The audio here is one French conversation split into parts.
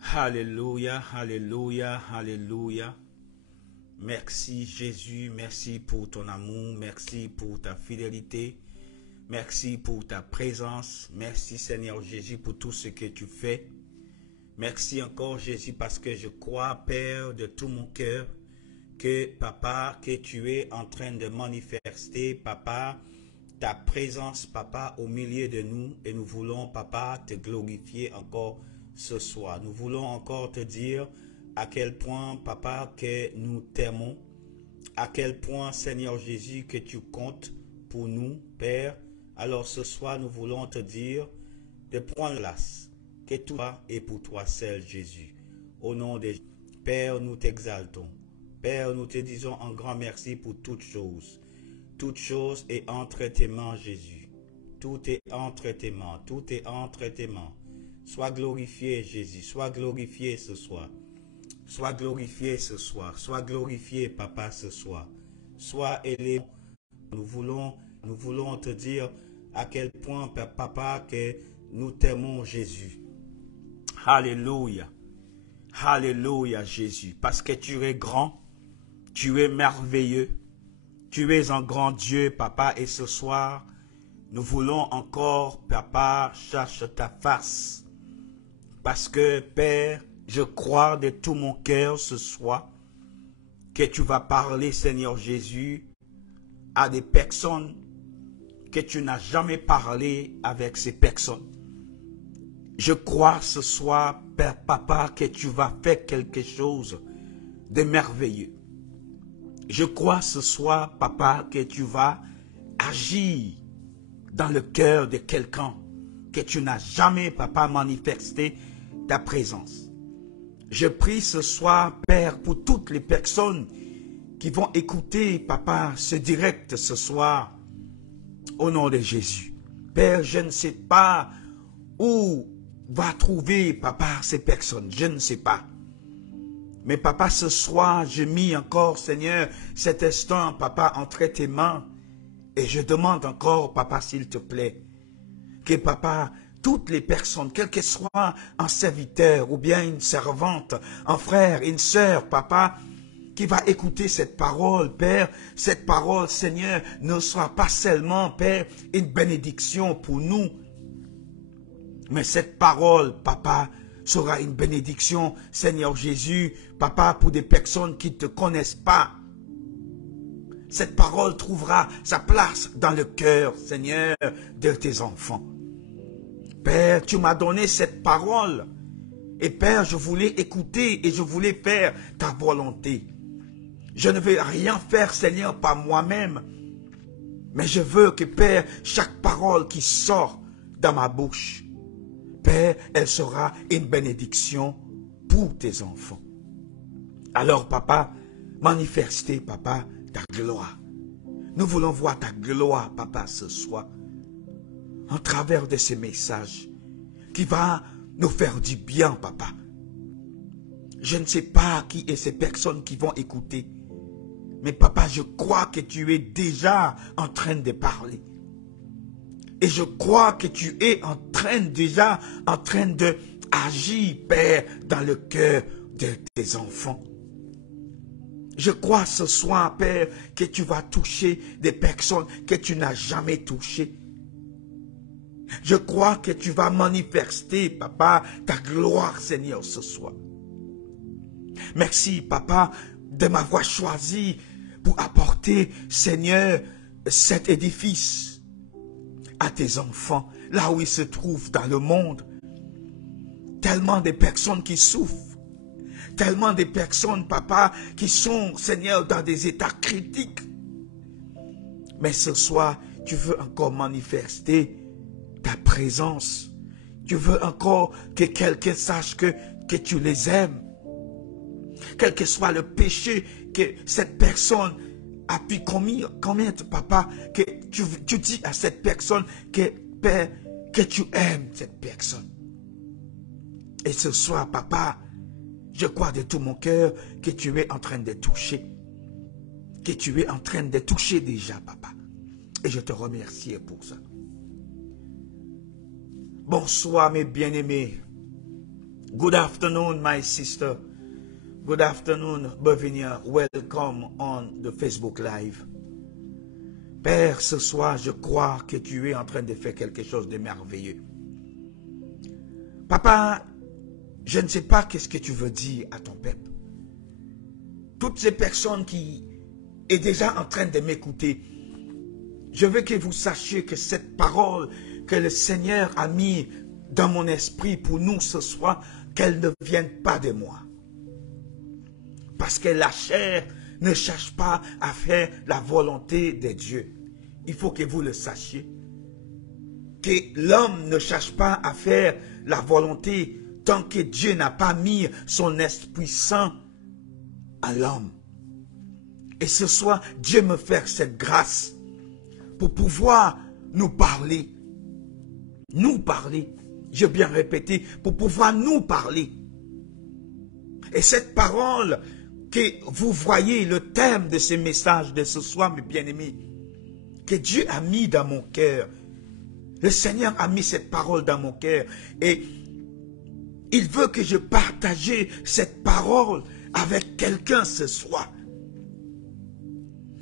Alléluia, alléluia, alléluia. Merci Jésus, merci pour ton amour, merci pour ta fidélité, merci pour ta présence, merci Seigneur Jésus pour tout ce que tu fais. Merci encore Jésus parce que je crois, Père, de tout mon cœur, que Papa, que tu es en train de manifester, Papa, ta présence, Papa, au milieu de nous. Et nous voulons, Papa, te glorifier encore ce soir. Nous voulons encore te dire à quel point, Papa, que nous t'aimons, à quel point, Seigneur Jésus, que tu comptes pour nous, Père. Alors ce soir, nous voulons te dire de prendre place, que tout est pour toi seul, Jésus. Au nom de Père, nous t'exaltons. Père, nous te disons un grand merci pour toutes choses. Toute chose est entre tes mains, Jésus. Tout est entre tes mains. Tout est entre tes mains. Sois glorifié, Jésus. Sois glorifié ce soir. Sois glorifié ce soir. Sois glorifié, Papa, ce soir. Sois élevé. Nous voulons te dire à quel point, Papa, que nous t'aimons, Jésus. Alléluia. Alléluia, Jésus. Parce que tu es grand. Tu es merveilleux. Tu es un grand Dieu, Papa, et ce soir, nous voulons encore, Papa, chercher ta face. Parce que, Père, je crois de tout mon cœur ce soir que tu vas parler, Seigneur Jésus, à des personnes que tu n'as jamais parlé avec ces personnes. Je crois ce soir, Père, Papa, que tu vas faire quelque chose de merveilleux. Je crois ce soir, Papa, que tu vas agir dans le cœur de quelqu'un que tu n'as jamais, Papa, manifesté ta présence. Je prie ce soir, Père, pour toutes les personnes qui vont écouter, Papa, ce direct ce soir, au nom de Jésus. Père, je ne sais pas où va trouver, Papa, ces personnes. Je ne sais pas. Mais Papa, ce soir, j'ai mis encore, Seigneur, cet instant, Papa, entre tes mains. Et je demande encore, Papa, s'il te plaît, que Papa, toutes les personnes, quel que soit un serviteur ou bien une servante, un frère, une sœur, Papa, qui va écouter cette parole, Père, cette parole, Seigneur, ne soit pas seulement, Père, une bénédiction pour nous, mais cette parole, Papa, sera une bénédiction, Seigneur Jésus, Papa, pour des personnes qui ne te connaissent pas. Cette parole trouvera sa place dans le cœur, Seigneur, de tes enfants. Père, tu m'as donné cette parole. Et Père, je voulais écouter et je voulais faire ta volonté. Je ne veux rien faire, Seigneur, par moi-même. Mais je veux que, Père, chaque parole qui sort dans ma bouche, Père, elle sera une bénédiction pour tes enfants. Alors, Papa, manifestez, Papa, ta gloire. Nous voulons voir ta gloire, Papa, ce soir, en travers de ces messages qui va nous faire du bien, Papa. Je ne sais pas qui est ces personnes qui vont écouter, mais Papa, je crois que tu es déjà en train de parler. Et je crois que tu es déjà en train de agir, Père, dans le cœur de tes enfants. Je crois ce soir, Père, que tu vas toucher des personnes que tu n'as jamais touchées. Je crois que tu vas manifester, Papa, ta gloire, Seigneur, ce soir. Merci, Papa, de m'avoir choisi pour apporter, Seigneur, cet édifice à tes enfants, là où ils se trouvent dans le monde. Tellement de personnes qui souffrent. Tellement de personnes, Papa, qui sont, Seigneur, dans des états critiques. Mais ce soir, tu veux encore manifester ta présence. Tu veux encore que quelqu'un sache que tu les aimes. Quel que soit le péché que cette personne a pu commettre, Papa, que tu dis à cette personne que, Père, que tu aimes cette personne. Et ce soir, Papa, je crois de tout mon cœur que tu es en train de toucher. Que tu es en train de toucher déjà, Papa. Et je te remercie pour ça. Bonsoir, mes bien-aimés. Good afternoon, my sister. Good afternoon, Bervinia. Welcome on the Facebook Live. Père, ce soir, je crois que tu es en train de faire quelque chose de merveilleux. Papa, je ne sais pas qu'est-ce que tu veux dire à ton peuple. Toutes ces personnes qui sont déjà en train de m'écouter, je veux que vous sachiez que cette parole que le Seigneur a mise dans mon esprit pour nous ce soir, qu'elle ne vienne pas de moi. Parce que la chair ne cherche pas à faire la volonté de Dieu. Il faut que vous le sachiez. Que l'homme ne cherche pas à faire la volonté tant que Dieu n'a pas mis son Esprit Saint à l'homme. Et ce soir, Dieu me fait cette grâce pour pouvoir nous parler. Nous parler. J'ai bien répété, pour pouvoir nous parler. Et cette parole que vous voyez, le thème de ce message de ce soir, mes bien-aimés, que Dieu a mis dans mon cœur. Le Seigneur a mis cette parole dans mon cœur. Et il veut que je partage cette parole avec quelqu'un ce soir.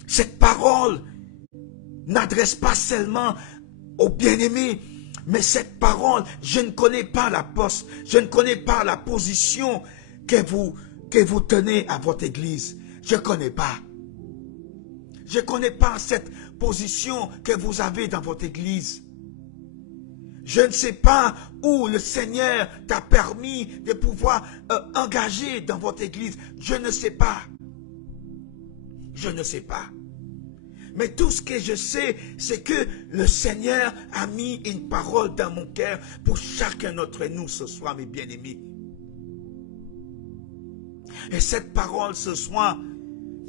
Cette parole n'adresse pas seulement aux bien-aimés, mais cette parole, je ne connais pas la poste, je ne connais pas la position que vous tenez à votre église. Je ne connais pas. Je ne connais pas cette position que vous avez dans votre église. Je ne sais pas où le Seigneur t'a permis de pouvoir engager dans votre église. Je ne sais pas. Je ne sais pas. Mais tout ce que je sais, c'est que le Seigneur a mis une parole dans mon cœur pour chacun d'entre nous ce soir, mes bien-aimés. Et cette parole ce soir,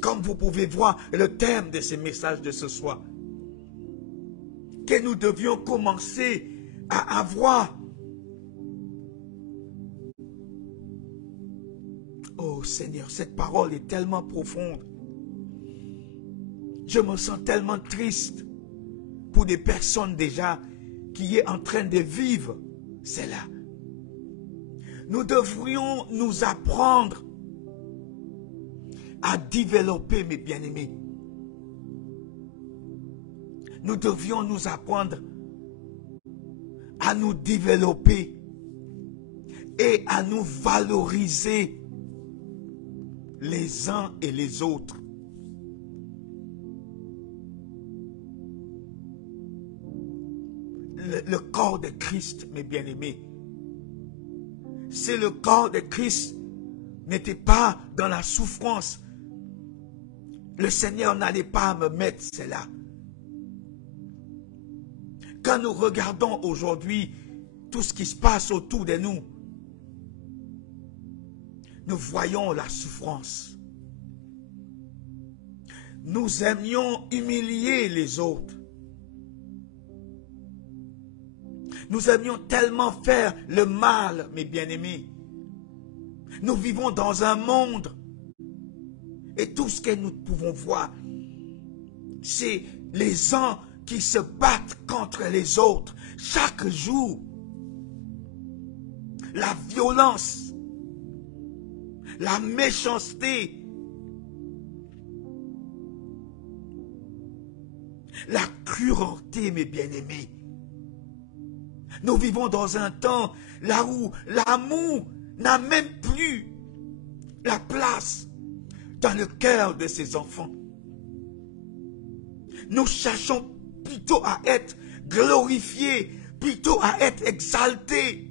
comme vous pouvez voir le thème de ce message de ce soir, que nous devions commencer à avoir. Oh Seigneur, cette parole est tellement profonde. Je me sens tellement triste pour des personnes déjà qui sont en train de vivre cela. Nous devrions nous apprendre à développer, mes bien-aimés. Nous devions nous apprendre à nous développer et à nous valoriser les uns et les autres. Le corps de Christ, mes bien-aimés, si le corps de Christ n'était pas dans la souffrance, le Seigneur n'allait pas me mettre cela. Quand nous regardons aujourd'hui tout ce qui se passe autour de nous, nous voyons la souffrance. Nous aimions humilier les autres. Nous aimions tellement faire le mal, mes bien-aimés. Nous vivons dans un monde et tout ce que nous pouvons voir, c'est les uns qui se battent contre les autres chaque jour. La violence, la méchanceté, la cruauté, mes bien-aimés. Nous vivons dans un temps là où l'amour n'a même plus la place dans le cœur de ses enfants. Nous cherchons plutôt à être glorifiés, plutôt à être exaltés.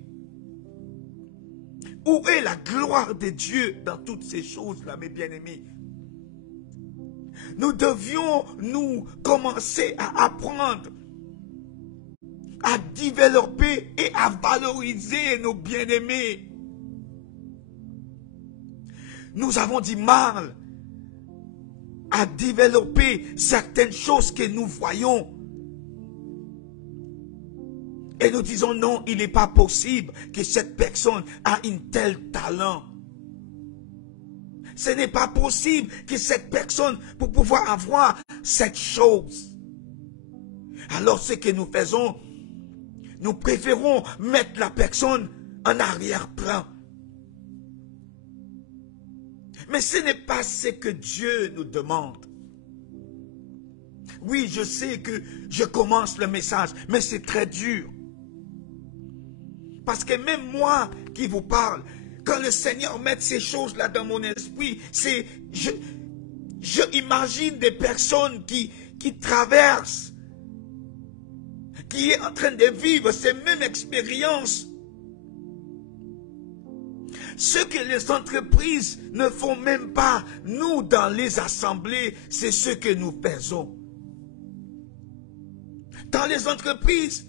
Où est la gloire de Dieu dans toutes ces choses-là, mes bien-aimés? Nous devions nous commencer à apprendre à développer et à valoriser nos bien-aimés. Nous avons du mal à développer certaines choses que nous voyons. Et nous disons non, il n'est pas possible que cette personne a un tel talent. Ce n'est pas possible que cette personne, pour pouvoir avoir cette chose. Alors ce que nous faisons, nous préférons mettre la personne en arrière-plan. Mais ce n'est pas ce que Dieu nous demande. Oui, je sais que je commence le message, mais c'est très dur. Parce que même moi qui vous parle, quand le Seigneur met ces choses-là dans mon esprit, je imagine des personnes qui traversent, qui est en train de vivre ces mêmes expériences. Ce que les entreprises ne font même pas, nous dans les assemblées, c'est ce que nous faisons. Dans les entreprises,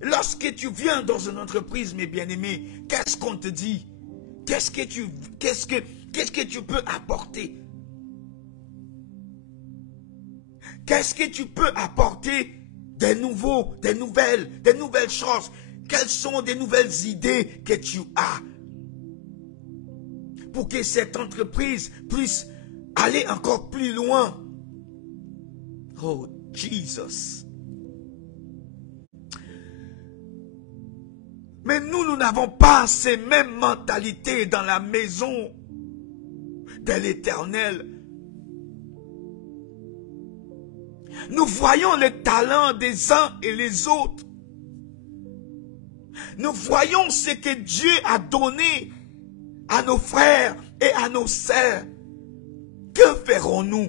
lorsque tu viens dans une entreprise, mes bien-aimés, qu'est-ce qu'on te dit? Qu'est-ce que tu peux apporter? Qu'est-ce que tu peux apporter des nouvelles choses? Quelles sont des nouvelles idées que tu as pour que cette entreprise puisse aller encore plus loin? Oh, Jesus. Mais nous n'avons pas ces mêmes mentalités dans la maison de l'Éternel. Nous voyons les talents des uns et les autres. Nous voyons ce que Dieu a donné à nos frères et à nos sœurs. Que ferons-nous?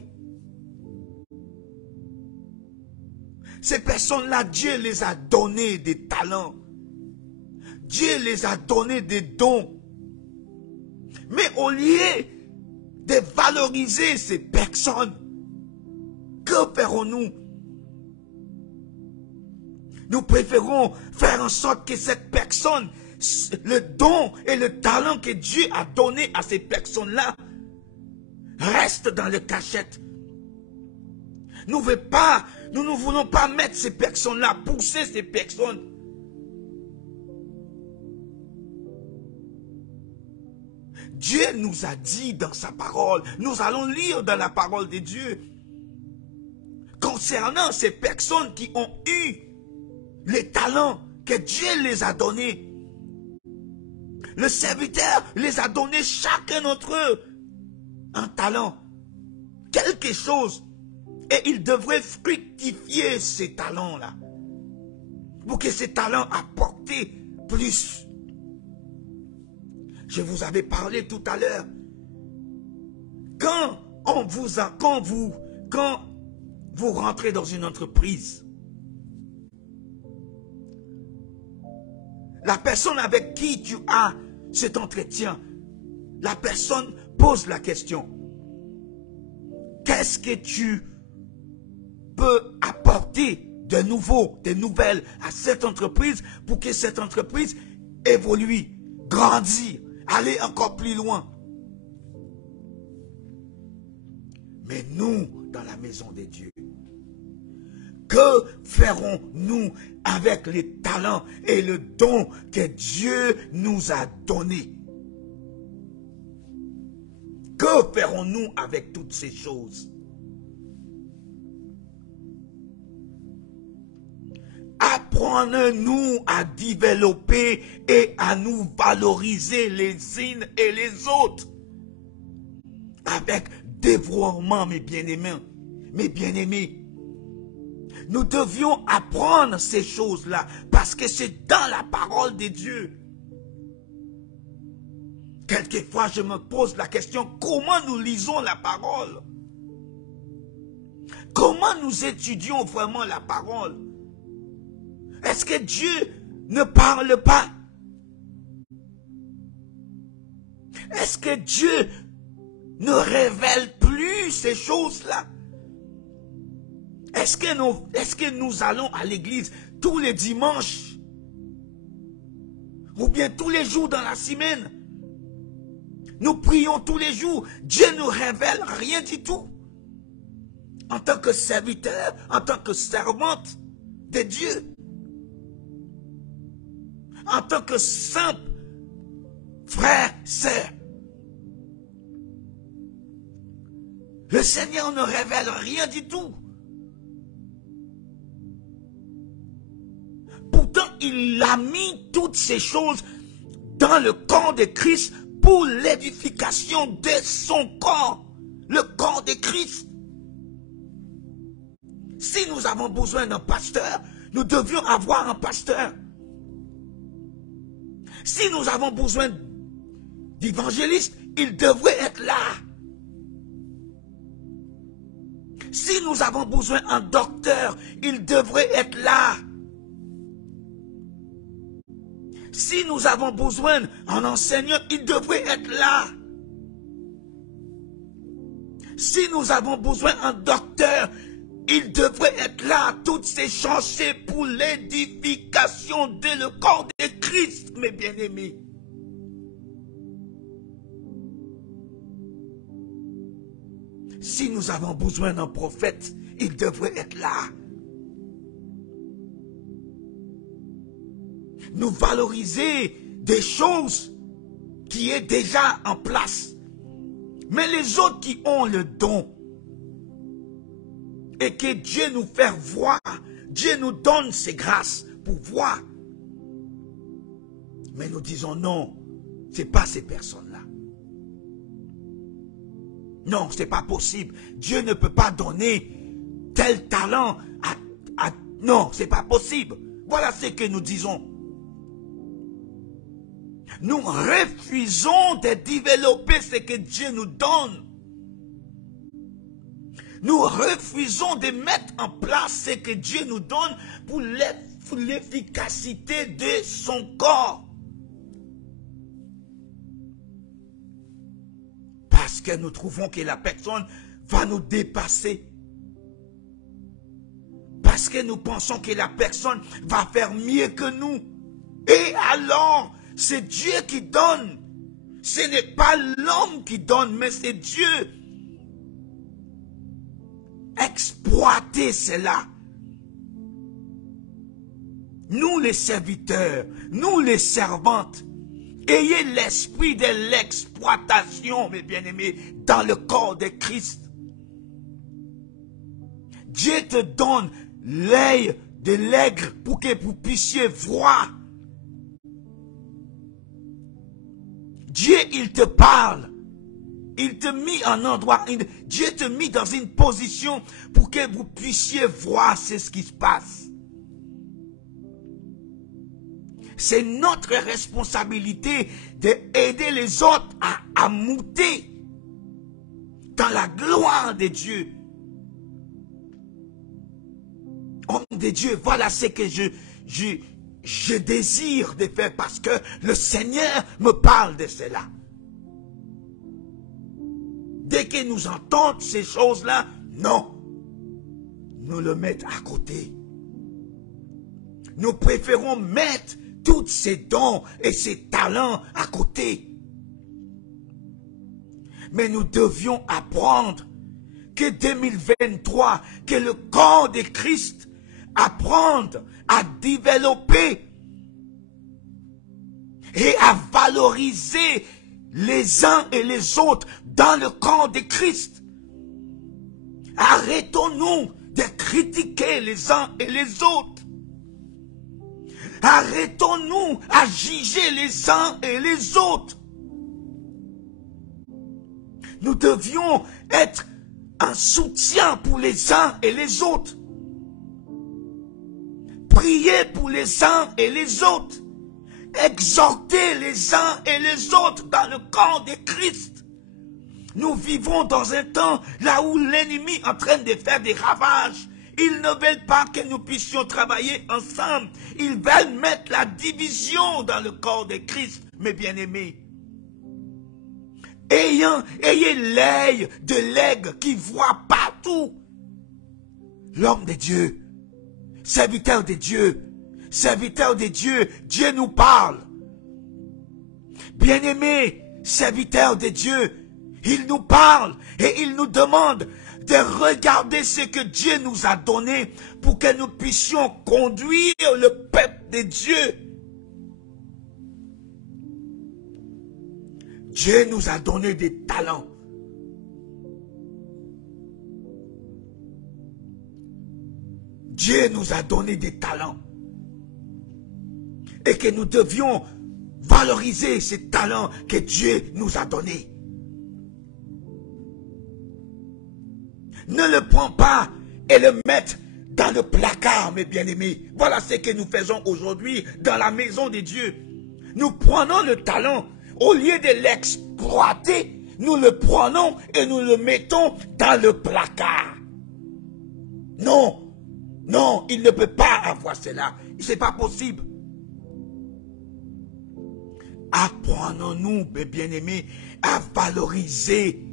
Ces personnes-là, Dieu les a donné des talents. Dieu les a donné des dons. Mais au lieu de valoriser ces personnes, que ferons-nous? Nous préférons faire en sorte que cette personne, le don et le talent que Dieu a donné à ces personnes-là, reste dans le cachette. Nous ne voulons pas mettre ces personnes-là, pousser ces personnes. Dieu nous a dit dans sa parole, nous allons lire dans la parole de Dieu, concernant ces personnes qui ont eu les talents que Dieu les a donnés. Le serviteur les a donnés chacun d'entre eux un talent, quelque chose, et ils devraient fructifier ces talents-là, pour que ces talents apportent plus. Je vous avais parlé tout à l'heure. Quand vous rentrez dans une entreprise, la personne avec qui tu as cet entretien, la personne pose la question: qu'est-ce que tu peux apporter de nouveau, de nouvelles à cette entreprise pour que cette entreprise évolue, grandisse, aller encore plus loin? Mais nous, dans la maison de Dieu, que ferons-nous avec les talents et le don que Dieu nous a donnés? Que ferons-nous avec toutes ces choses? Apprenons-nous à développer et à nous valoriser les unes et les autres avec dévouement, mes bien-aimés. Mes bien-aimés, nous devions apprendre ces choses-là parce que c'est dans la parole de Dieu. Quelquefois, je me pose la question, comment nous lisons la parole? Comment nous étudions vraiment la parole? Est-ce que Dieu ne parle pas? Est-ce que Dieu ne révèle plus ces choses-là? Est-ce que nous allons à l'église tous les dimanches? Ou bien tous les jours dans la semaine? Nous prions tous les jours. Dieu ne nous révèle rien du tout. En tant que serviteur, en tant que servante de Dieu, en tant que simple frère, sœur, le Seigneur ne révèle rien du tout. Pourtant, il a mis toutes ces choses dans le corps de Christ pour l'édification de son corps, le corps de Christ. Si nous avons besoin d'un pasteur, nous devions avoir un pasteur. Si nous avons besoin d'évangélistes, il devrait être là. Si nous avons besoin d'un docteur, il devrait être là. Si nous avons besoin d'un enseignant, il devrait être là. Si nous avons besoin d'un docteur, il devrait être là. Toutes ces choses, c'est pour l'édification de le corps de Christ, mes bien-aimés. Si nous avons besoin d'un prophète, il devrait être là. Nous valoriser des choses qui est déjà en place. Mais les autres qui ont le don, et que Dieu nous fait voir, Dieu nous donne ses grâces pour voir. Mais nous disons non, ce n'est pas ces personnes-là. Non, ce n'est pas possible. Dieu ne peut pas donner tel talent à... Non, ce n'est pas possible. Voilà ce que nous disons. Nous refusons de développer ce que Dieu nous donne. Nous refusons de mettre en place ce que Dieu nous donne pour l'efficacité de son corps. Parce que nous trouvons que la personne va nous dépasser. Parce que nous pensons que la personne va faire mieux que nous. Et alors, c'est Dieu qui donne. Ce n'est pas l'homme qui donne, mais c'est Dieu. Exploitez cela. Nous les serviteurs, nous les servantes, ayez l'esprit de l'exploitation, mes bien-aimés, dans le corps de Christ. Dieu te donne l'œil de l'aigle pour que vous puissiez voir. Dieu, il te parle. Il te mit en endroit, Dieu te mit dans une position pour que vous puissiez voir ce qui se passe. C'est notre responsabilité d'aider les autres à monter dans la gloire de Dieu. Homme de Dieu, voilà ce que je désire de faire parce que le Seigneur me parle de cela. Dès que nous entendons ces choses-là, non, nous le mettons à côté. Nous préférons mettre tous ces dons et ces talents à côté. Mais nous devions apprendre que 2023, que le corps de Christ apprendre à développer et à valoriser les uns et les autres dans le corps de Christ. Arrêtons-nous de critiquer les uns et les autres. Arrêtons-nous à juger les uns et les autres. Nous devions être un soutien pour les uns et les autres. Prier pour les uns et les autres. Exhorter les uns et les autres dans le corps de Christ. Nous vivons dans un temps là où l'ennemi est en train de faire des ravages. Ils ne veulent pas que nous puissions travailler ensemble. Ils veulent mettre la division dans le corps de Christ, mes bien-aimés. Ayez l'œil de l'aigle qui voit partout. L'homme de Dieu, serviteur de Dieu, Dieu nous parle. Bien-aimés, serviteur de Dieu, il nous parle et il nous demande de regarder ce que Dieu nous a donné pour que nous puissions conduire le peuple de Dieu. Dieu nous a donné des talents. Dieu nous a donné des talents. Et que nous devions valoriser ces talents que Dieu nous a donnés. Ne le prends pas et le mette dans le placard, mes bien-aimés. Voilà ce que nous faisons aujourd'hui dans la maison de Dieu. Nous prenons le talent, au lieu de l'exploiter, nous le prenons et nous le mettons dans le placard. Non, non, il ne peut pas avoir cela. Ce n'est pas possible. Apprenons-nous, mes bien-aimés, à valoriser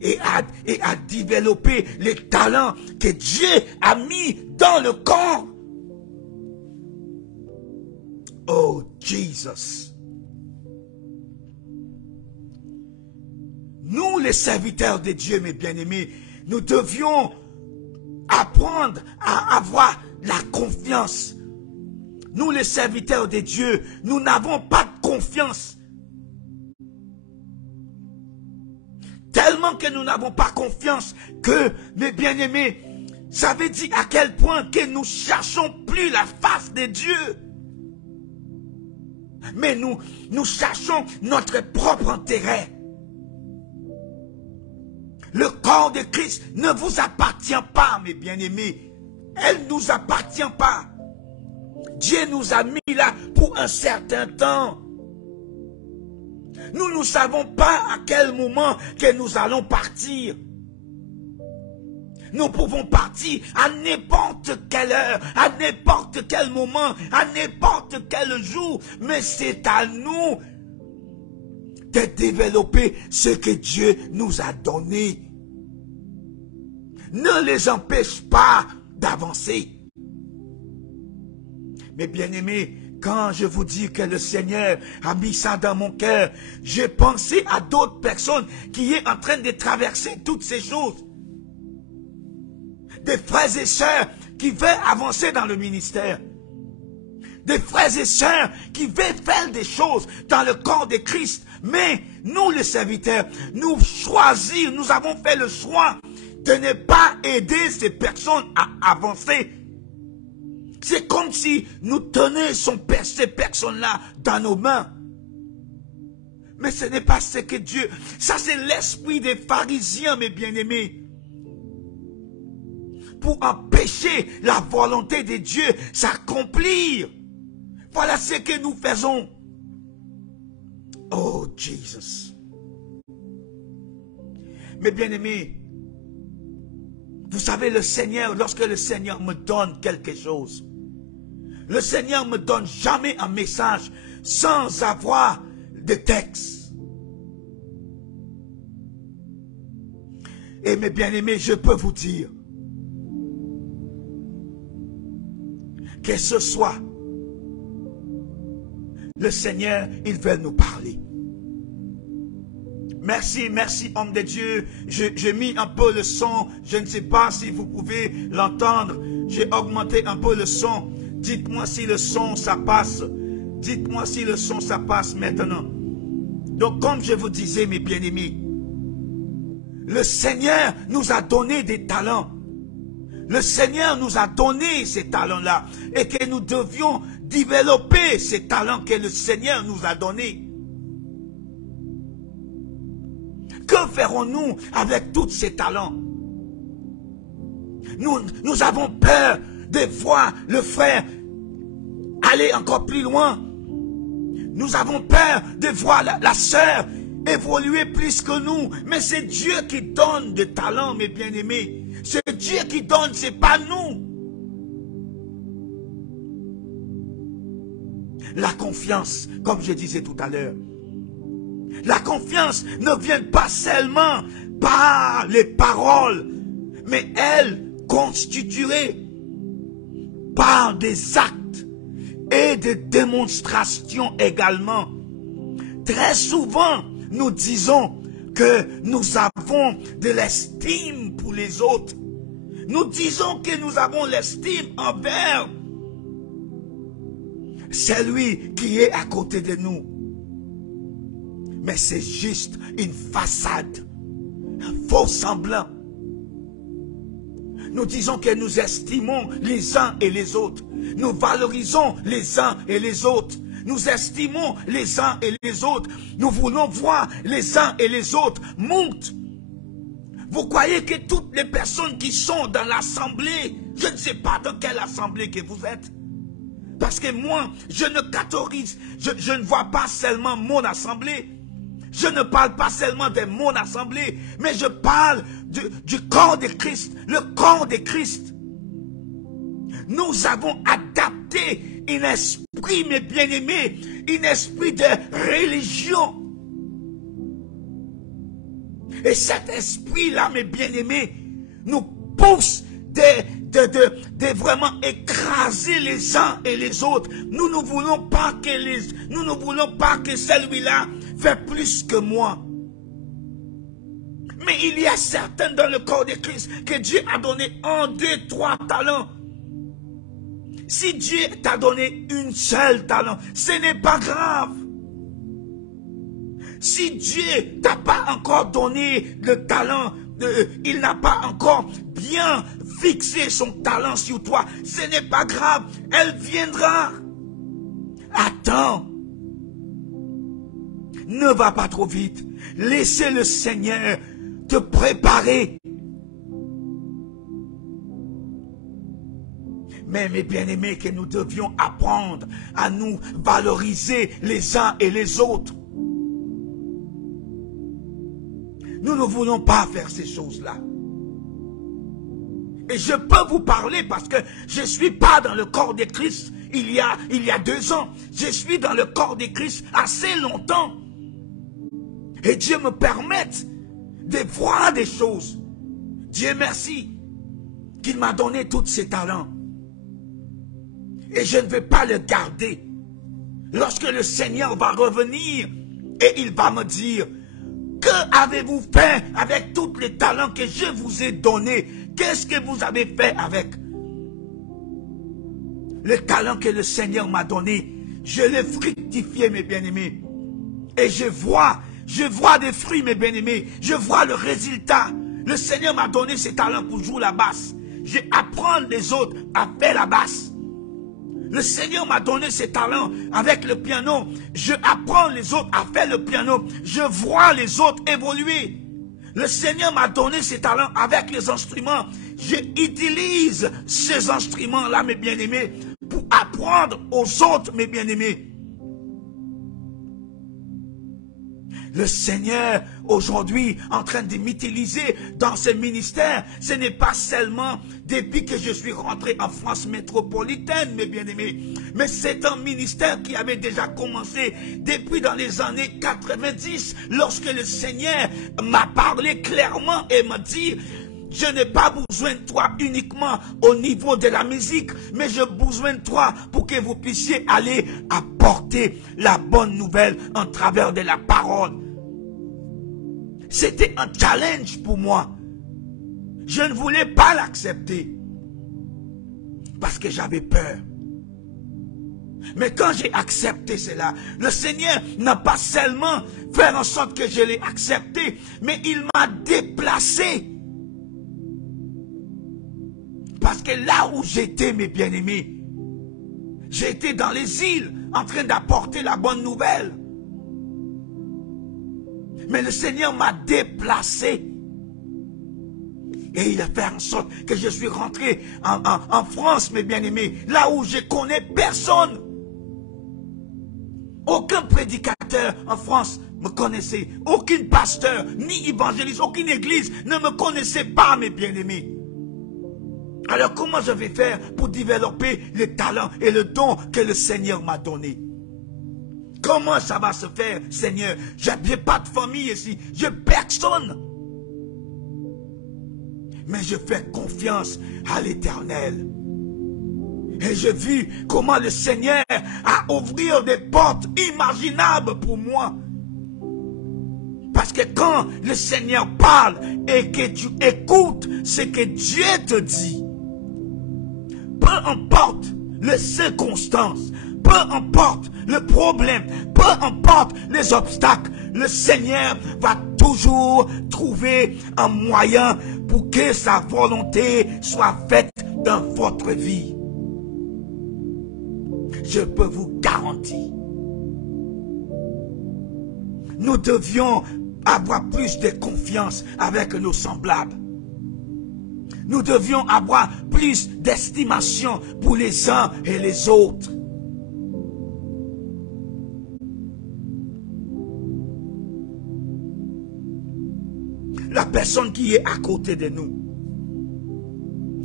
et à développer les talents que Dieu a mis dans le corps. Oh, Jesus. Nous, les serviteurs de Dieu, mes bien-aimés, nous devions apprendre à avoir la confiance. Nous, les serviteurs de Dieu, nous n'avons pas de confiance. Tellement que nous n'avons pas confiance que, mes bien-aimés, ça veut dire à quel point que nous cherchons plus la face de Dieu. Mais nous cherchons notre propre intérêt. Le corps de Christ ne vous appartient pas, mes bien-aimés. Elle ne nous appartient pas. Dieu nous a mis là pour un certain temps. Nous ne savons pas à quel moment que nous allons partir. Nous pouvons partir à n'importe quelle heure, à n'importe quel moment, à n'importe quel jour. Mais c'est à nous de développer ce que Dieu nous a donné. Ne les empêche pas d'avancer. Mais bien-aimés, quand je vous dis que le Seigneur a mis ça dans mon cœur, j'ai pensé à d'autres personnes qui sont en train de traverser toutes ces choses. Des frères et sœurs qui veulent avancer dans le ministère. Des frères et sœurs qui veulent faire des choses dans le corps de Christ. Mais nous, les serviteurs, nous avons fait le choix de ne pas aider ces personnes à avancer. C'est comme si nous tenions ces personnes-là dans nos mains. Mais ce n'est pas ce que Dieu... Ça, c'est l'esprit des pharisiens, mes bien-aimés. Pour empêcher la volonté de Dieu s'accomplir. Voilà ce que nous faisons. Oh, Jesus. Mes bien-aimés, vous savez, le Seigneur, lorsque le Seigneur me donne quelque chose, le Seigneur me donne jamais un message sans avoir de texte. Et mes bien-aimés, je peux vous dire que ce soit le Seigneur, il veut nous parler. Merci, merci, homme de Dieu. J'ai mis un peu le son. Je ne sais pas si vous pouvez l'entendre. J'ai augmenté un peu le son. Dites-moi si le son, ça passe. Dites-moi si le son, ça passe maintenant. Donc, comme je vous disais, mes bien-aimés, le Seigneur nous a donné des talents. Le Seigneur nous a donné ces talents-là. Et que nous devions développer ces talents que le Seigneur nous a donnés. Que ferons-nous avec tous ces talents? Nous avons peur de voir le frère aller encore plus loin. Nous avons peur de voir la sœur évoluer plus que nous. Mais c'est Dieu qui donne des talents, mes bien-aimés. C'est Dieu qui donne, c'est pas nous. La confiance, comme je disais tout à l'heure. La confiance ne vient pas seulement par les paroles, mais elle constituerait par des actes et des démonstrations également. Très souvent, nous disons que nous avons de l'estime pour les autres. Nous disons que nous avons l'estime envers celui qui est à côté de nous. Mais c'est juste une façade, un faux semblant. Nous disons que nous estimons les uns et les autres. Nous valorisons les uns et les autres. Nous estimons les uns et les autres. Nous voulons voir les uns et les autres monter. Vous croyez que toutes les personnes qui sont dans l'assemblée, je ne sais pas dans quelle assemblée que vous êtes. Parce que moi, je ne catégorise, je ne vois pas seulement mon assemblée. Je ne parle pas seulement de mon assemblée, mais je parle du corps de Christ, le corps de Christ. Nous avons adapté un esprit, mes bien-aimés, un esprit de religion. Et cet esprit-là, mes bien-aimés, nous pousse de vraiment écraser les uns et les autres. Nous ne voulons pas que celui-là fait plus que moi. Mais il y a certains dans le corps de Christ que Dieu a donné 1, 2, 3 talents. Si Dieu t'a donné une seule talent, ce n'est pas grave. Si Dieu t'a pas encore donné le talent, il n'a pas encore bien fixé son talent sur toi, ce n'est pas grave, elle viendra. Attends. Ne va pas trop vite. Laissez le Seigneur te préparer. Mais mes bien-aimés, que nous devions apprendre à nous valoriser les uns et les autres. Nous ne voulons pas faire ces choses-là. Et je peux vous parler parce que je ne suis pas dans le corps de Christ il y a 2 ans. Je suis dans le corps de Christ assez longtemps. Et Dieu me permette de voir des choses. Dieu merci qu'il m'a donné tous ces talents. Et je ne vais pas le garder. Lorsque le Seigneur va revenir et il va me dire, que avez-vous fait avec tous les talents que je vous ai donnés? Qu'est-ce que vous avez fait avec? Le talent que le Seigneur m'a donné, je l'ai fructifié, mes bien-aimés. Et je vois des fruits, mes bien-aimés. Je vois le résultat. Le Seigneur m'a donné ces talents pour jouer la basse. J'apprends les autres à faire la basse. Le Seigneur m'a donné ses talents avec le piano. Je apprends les autres à faire le piano. Je vois les autres évoluer. Le Seigneur m'a donné ses talents avec les instruments. J'utilise ces instruments-là, mes bien-aimés, pour apprendre aux autres, mes bien-aimés. Le Seigneur, aujourd'hui, en train de m'utiliser dans ce ministère, ce n'est pas seulement depuis que je suis rentré en France métropolitaine, mes bien-aimés, mais c'est un ministère qui avait déjà commencé depuis dans les années 90, lorsque le Seigneur m'a parlé clairement et m'a dit, je n'ai pas besoin de toi uniquement au niveau de la musique, mais j'ai besoin de toi pour que vous puissiez aller apporter la bonne nouvelle en travers de la parole. C'était un challenge pour moi. Je ne voulais pas l'accepter parce que j'avais peur. Mais quand j'ai accepté cela, le Seigneur n'a pas seulement fait en sorte que je l'ai accepté, mais il m'a déplacé. Parce que là où j'étais, mes bien-aimés, j'étais dans les îles en train d'apporter la bonne nouvelle. Mais le Seigneur m'a déplacé. Et il a fait en sorte que je suis rentré en France, mes bien-aimés, là où je connais personne. Aucun prédicateur en France me connaissait. Aucun pasteur, ni évangéliste, aucune église ne me connaissait pas, mes bien-aimés. Alors comment je vais faire pour développer les talents et le don que le Seigneur m'a donné? Comment ça va se faire, Seigneur? Je n'ai pas de famille ici, je n'ai personne. Mais je fais confiance à l'Éternel. Et j'ai vu comment le Seigneur a ouvert des portes imaginables pour moi. Parce que quand le Seigneur parle et que tu écoutes ce que Dieu te dit, peu importe les circonstances, peu importe le problème, peu importe les obstacles, le Seigneur va toujours trouver un moyen pour que sa volonté soit faite dans votre vie. Je peux vous garantir Nous devions avoir plus de confiance avec nos semblables. Nous devions avoir plus d'estimation pour les uns et les autres. La personne qui est à côté de nous,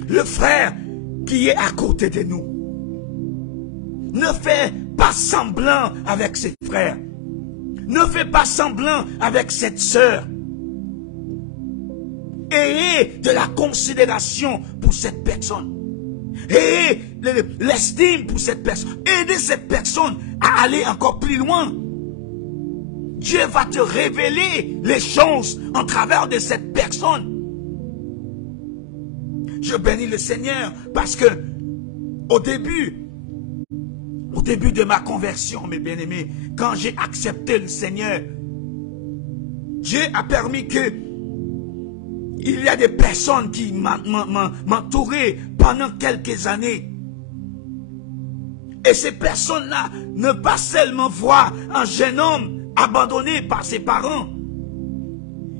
le frère qui est à côté de nous, ne fait pas semblant avec ses frères. Ne fais pas semblant avec cette sœur. Ayez de la considération pour cette personne. Ayez l'estime pour cette personne. Aidez cette personne à aller encore plus loin. Dieu va te révéler les choses en travers de cette personne. Je bénis le Seigneur parce que au début de ma conversion, mes bien-aimés, quand j'ai accepté le Seigneur, Dieu a permis que il y a des personnes qui m'entouraient pendant quelques années. Et ces personnes-là ne pas seulement voir un jeune homme abandonné par ses parents.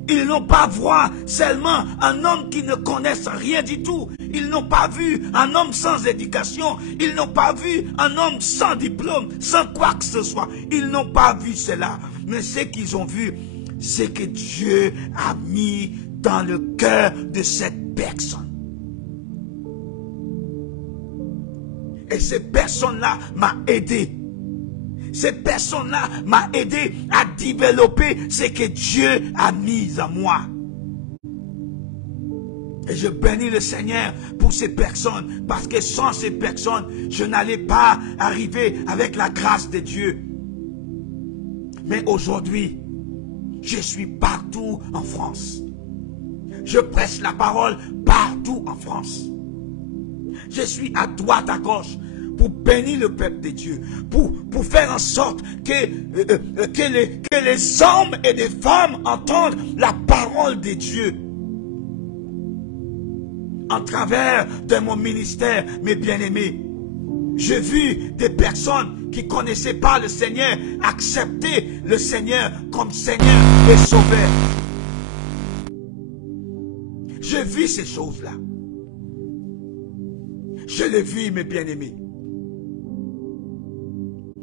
Ils n'ont pas voir seulement un homme qui ne connaisse rien du tout. Ils n'ont pas vu un homme sans éducation. Ils n'ont pas vu un homme sans diplôme, sans quoi que ce soit. Ils n'ont pas vu cela. Mais ce qu'ils ont vu, c'est que Dieu a mis dans le cœur de cette personne. Et cette personne-là m'a aidé. Cette personne-là m'a aidé à développer ce que Dieu a mis en moi. Et je bénis le Seigneur pour ces personnes, parce que sans ces personnes, je n'allais pas arriver avec la grâce de Dieu. Mais aujourd'hui, je suis partout en France. Je prêche la parole partout en France. Je suis à droite, à gauche, pour bénir le peuple de Dieu, pour faire en sorte que les hommes et les femmes entendent la parole de Dieu. En travers de mon ministère, mes bien-aimés, j'ai vu des personnes qui ne connaissaient pas le Seigneur accepter le Seigneur comme Seigneur et Sauveur. J'ai vu ces choses-là. Je l'ai vu, mes bien-aimés.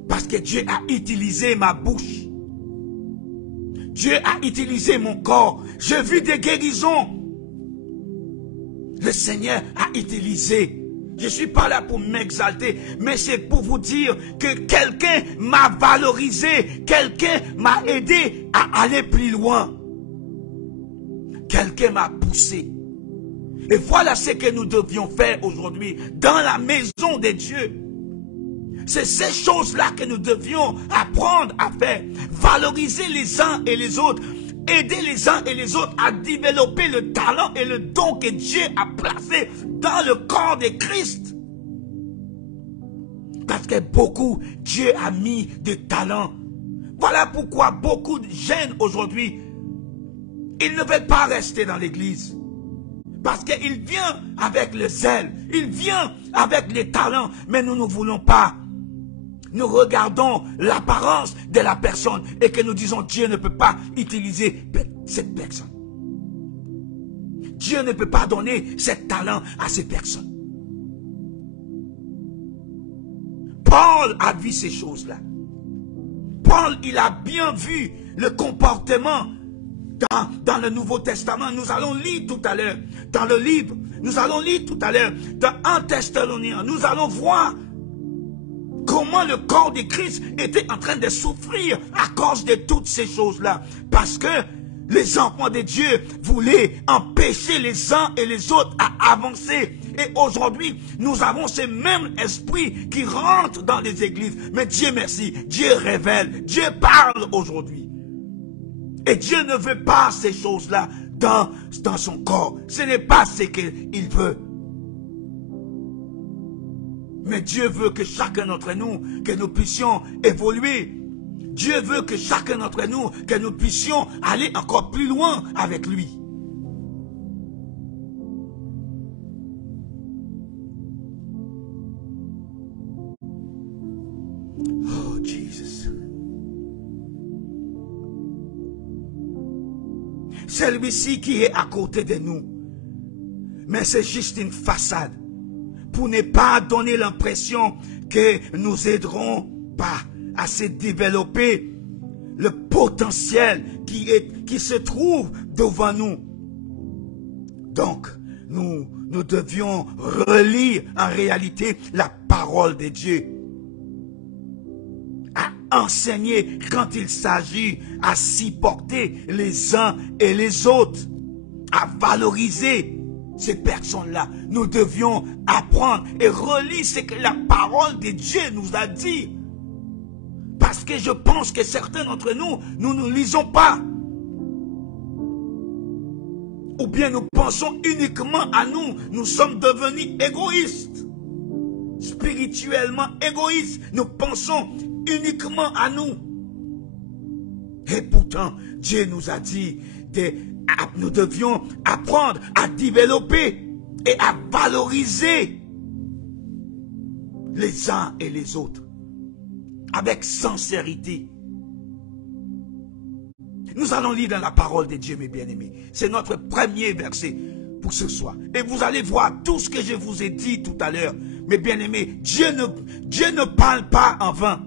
Parce que Dieu a utilisé ma bouche. Dieu a utilisé mon corps. J'ai vu des guérisons. Le Seigneur a utilisé. Je ne suis pas là pour m'exalter, mais c'est pour vous dire que quelqu'un m'a valorisé. Quelqu'un m'a aidé à aller plus loin. Quelqu'un m'a poussé. Et voilà ce que nous devions faire aujourd'hui dans la maison de Dieu. C'est ces choses-là que nous devions apprendre à faire. Valoriser les uns et les autres. Aider les uns et les autres à développer le talent et le don que Dieu a placé dans le corps de Christ. Parce que beaucoup, Dieu a mis de talent. Voilà pourquoi beaucoup de jeunes aujourd'hui, ils ne veulent pas rester dans l'église. Parce qu'il vient avec le zèle, il vient avec les talents, mais nous ne voulons pas. Nous regardons l'apparence de la personne et que nous disons Dieu ne peut pas utiliser cette personne. Dieu ne peut pas donner ce talent à ces personnes. Paul a vu ces choses-là. Paul, il a bien vu le comportement dans le Nouveau Testament. Nous allons lire tout à l'heure dans le livre. Nous allons lire tout à l'heure dans 1 Thessaloniciens. Nous allons voir comment le corps de Christ était en train de souffrir à cause de toutes ces choses-là. Parce que les enfants de Dieu voulaient empêcher les uns et les autres à avancer. Et aujourd'hui, nous avons ce même esprit qui rentre dans les églises. Mais Dieu merci, Dieu révèle, Dieu parle aujourd'hui. Et Dieu ne veut pas ces choses-là dans son corps. Ce n'est pas ce qu'il veut. Mais Dieu veut que chacun d'entre nous, que nous puissions évoluer. Dieu veut que chacun d'entre nous, que nous puissions aller encore plus loin avec lui. Oh, Jesus. celui-ci qui est à côté de nous. Mais c'est juste une façade pour ne pas donner l'impression que nous aiderons pas à se développer le potentiel qui se trouve devant nous. Donc, nous devions relire en réalité la parole de Dieu, à enseigner quand il s'agit à s'y porter les uns et les autres, à valoriser ces personnes-là. Nous devions apprendre et relire ce que la parole de Dieu nous a dit. Parce que je pense que certains d'entre nous, nous ne lisons pas. Ou bien nous pensons uniquement à nous. Nous sommes devenus égoïstes. Spirituellement égoïstes. Nous pensons uniquement à nous. Et pourtant, Dieu nous a dit que nous devions apprendre à développer et à valoriser les uns et les autres. Avec sincérité. Nous allons lire dans la parole de Dieu, mes bien-aimés. C'est notre premier verset pour ce soir. Et vous allez voir tout ce que je vous ai dit tout à l'heure. Mes bien-aimés, Dieu ne parle pas en vain.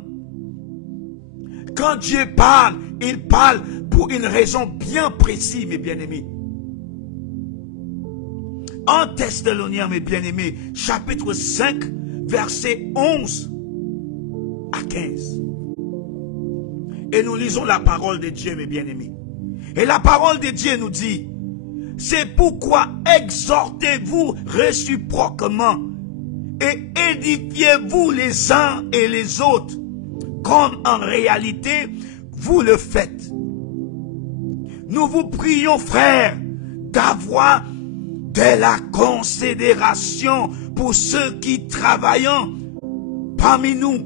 Quand Dieu parle, il parle pour une raison bien précise, mes bien-aimés. En Thessaloniciens, mes bien-aimés, chapitre 5, verset 11 à 15. Et nous lisons la parole de Dieu, mes bien-aimés. Et la parole de Dieu nous dit, c'est pourquoi exhortez-vous réciproquement et édifiez-vous les uns et les autres, comme en réalité vous le faites. Nous vous prions, frères, d'avoir de la considération pour ceux qui travaillent parmi nous,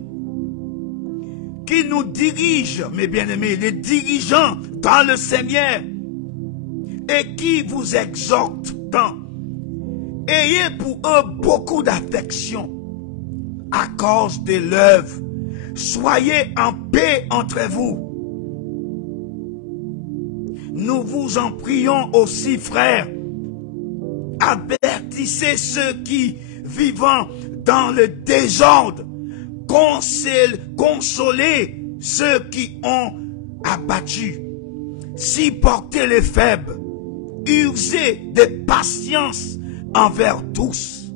qui nous dirigent, mes bien-aimés, les dirigeants dans le Seigneur, et qui vous exhortent tant. Ayez pour eux beaucoup d'affection à cause de l'œuvre. Soyez en paix entre vous. Nous vous en prions aussi, frères. Avertissez ceux qui vivent dans le désordre. Consolez ceux qui ont abattu. Supportez les faibles. Usez de patience envers tous.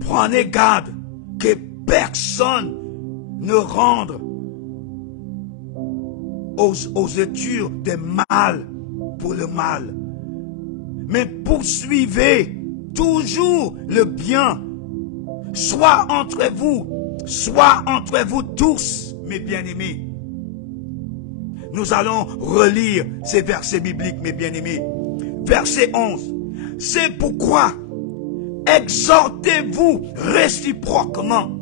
Prenez garde que personne ne rende aux études de mal pour le mal. Mais poursuivez toujours le bien, soit entre vous tous, mes bien-aimés. Nous allons relire ces versets bibliques, mes bien-aimés. Verset 11. C'est pourquoi exhortez-vous réciproquement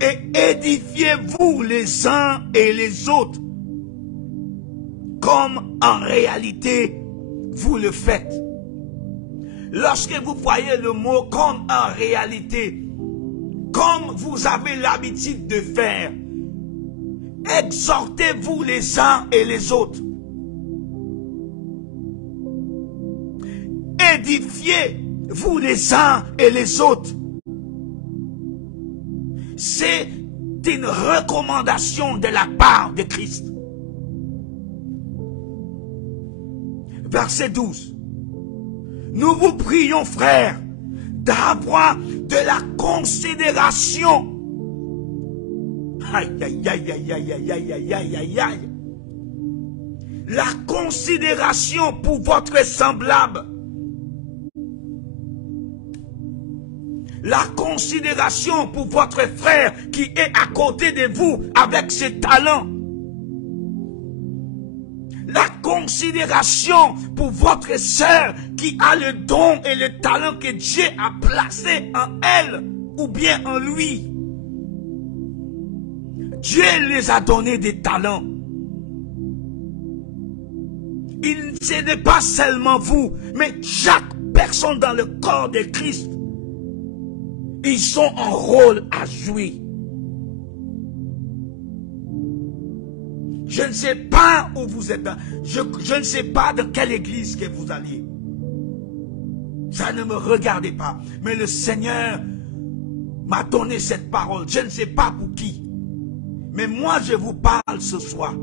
et édifiez-vous les uns et les autres, comme en réalité vous le faites. Lorsque vous voyez le mot comme en réalité, comme vous avez l'habitude de faire, exhortez-vous les uns et les autres. Édifiez-vous les uns et les autres. C'est une recommandation de la part de Christ. Verset 12. Nous vous prions, frères, d'avoir de la considération. Aïe, aïe, aïe, aïe, aïe, aïe, aïe, aïe, aïe, aïe, aïe. La considération pour votre semblable. La considération pour votre frère qui est à côté de vous avec ses talents. La considération pour votre sœur qui a le don et le talent que Dieu a placé en elle ou bien en lui. Dieu les a donné des talents. Ce n'est pas seulement vous, mais chaque personne dans le corps de Christ. Ils ont un rôle à jouer. Je ne sais pas où vous êtes. Je ne sais pas dans quelle église que vous alliez. Ça ne me regardait pas. Mais le Seigneur m'a donné cette parole. Je ne sais pas pour qui. Mais moi, je vous parle ce soir.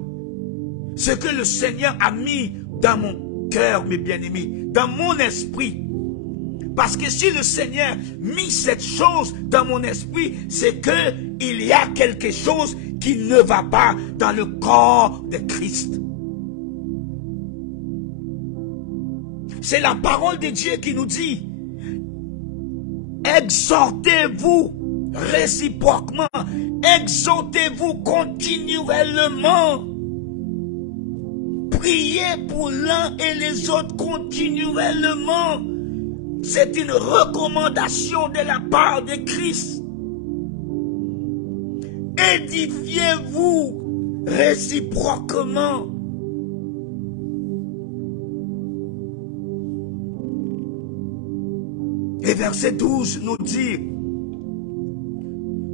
Ce que le Seigneur a mis dans mon cœur, mes bien-aimés, dans mon esprit. Parce que si le Seigneur mit cette chose dans mon esprit, c'est que il y a quelque chose qui ne va pas dans le corps de Christ. C'est la parole de Dieu qui nous dit, exhortez-vous réciproquement, exhortez-vous continuellement, priez pour l'un et les autres continuellement. C'est une recommandation de la part de Christ. Édifiez-vous réciproquement. Et verset 12 nous dit,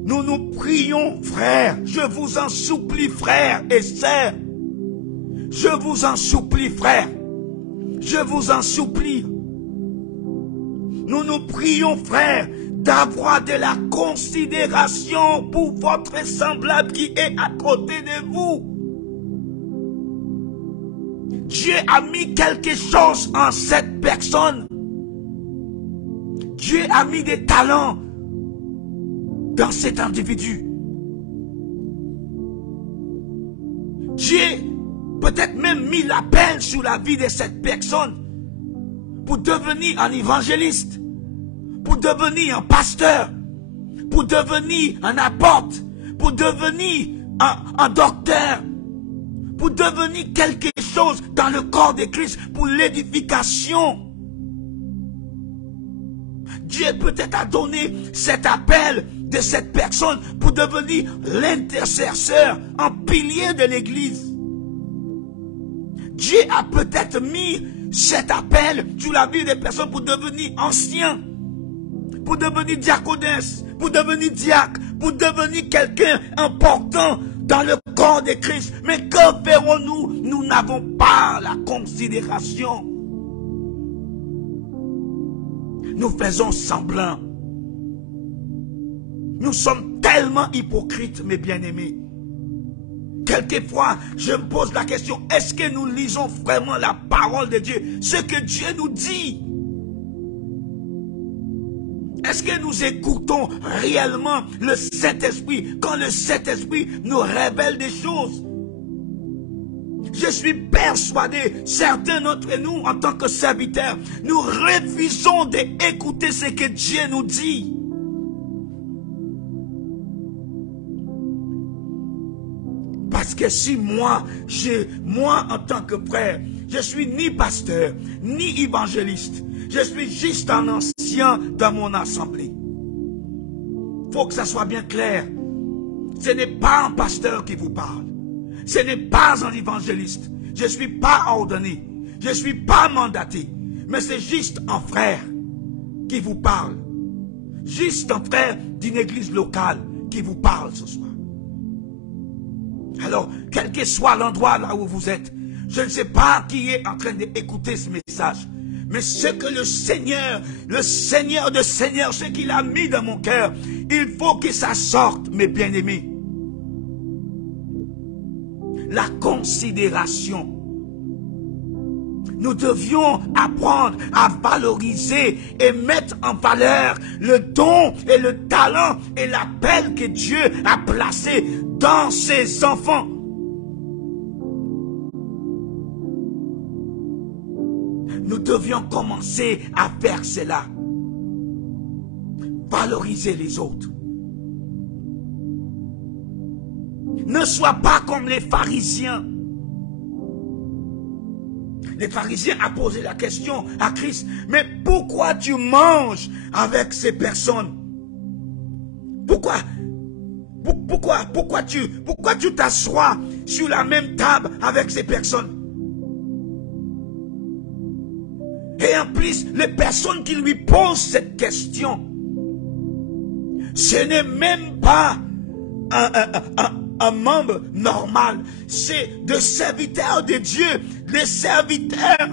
nous nous prions, frères, je vous en supplie, frères et sœurs, je vous en supplie, frères, je vous en supplie. Nous nous prions, frères, d'avoir de la considération pour votre semblable qui est à côté de vous. Dieu a mis quelque chose en cette personne. Dieu a mis des talents dans cet individu. Dieu peut-être même mis l'appel sur la vie de cette personne pour devenir un évangéliste, pour devenir un pasteur, pour devenir un apôtre, pour devenir un docteur, pour devenir quelque chose dans le corps de Christ, pour l'édification. Dieu peut-être a donné cet appel de cette personne pour devenir l'intercesseur, un pilier de l'église. Dieu a peut-être mis cet appel sur la vie des personnes pour devenir ancien, pour devenir diaconesse, pour devenir diacre, pour devenir quelqu'un important dans le corps de Christ. Mais que ferons-nous? Nous n'avons pas la considération. Nous faisons semblant. Nous sommes tellement hypocrites, mes bien-aimés. Quelquefois, je me pose la question, est-ce que nous lisons vraiment la parole de Dieu? Ce que Dieu nous dit. Est-ce que nous écoutons réellement le Saint-Esprit quand le Saint-Esprit nous révèle des choses? Je suis persuadé, certains d'entre nous, en tant que serviteurs, nous refusons d'écouter ce que Dieu nous dit. Parce que si moi, en tant que frère, je suis ni pasteur, ni évangéliste, je suis juste un ancien dans mon assemblée. Il faut que ça soit bien clair. Ce n'est pas un pasteur qui vous parle. Ce n'est pas un évangéliste. Je ne suis pas ordonné. Je ne suis pas mandaté. Mais c'est juste un frère qui vous parle. Juste un frère d'une église locale qui vous parle ce soir. Alors, quel que soit l'endroit là où vous êtes, je ne sais pas qui est en train d'écouter ce message. Mais ce que le Seigneur de Seigneur, ce qu'il a mis dans mon cœur, il faut que ça sorte, mes bien-aimés. La considération. Nous devions apprendre à valoriser et mettre en valeur le don et le talent et l'appel que Dieu a placé dans ses enfants. Nous devions commencer à faire cela. Valoriser les autres. Ne sois pas comme les pharisiens. Les pharisiens ont posé la question à Christ, mais pourquoi tu manges avec ces personnes? Pourquoi tu t'assois sur la même table avec ces personnes? Et en plus, les personnes qui lui posent cette question, ce n'est même pas un membre normal. C'est de serviteurs de Dieu, les serviteurs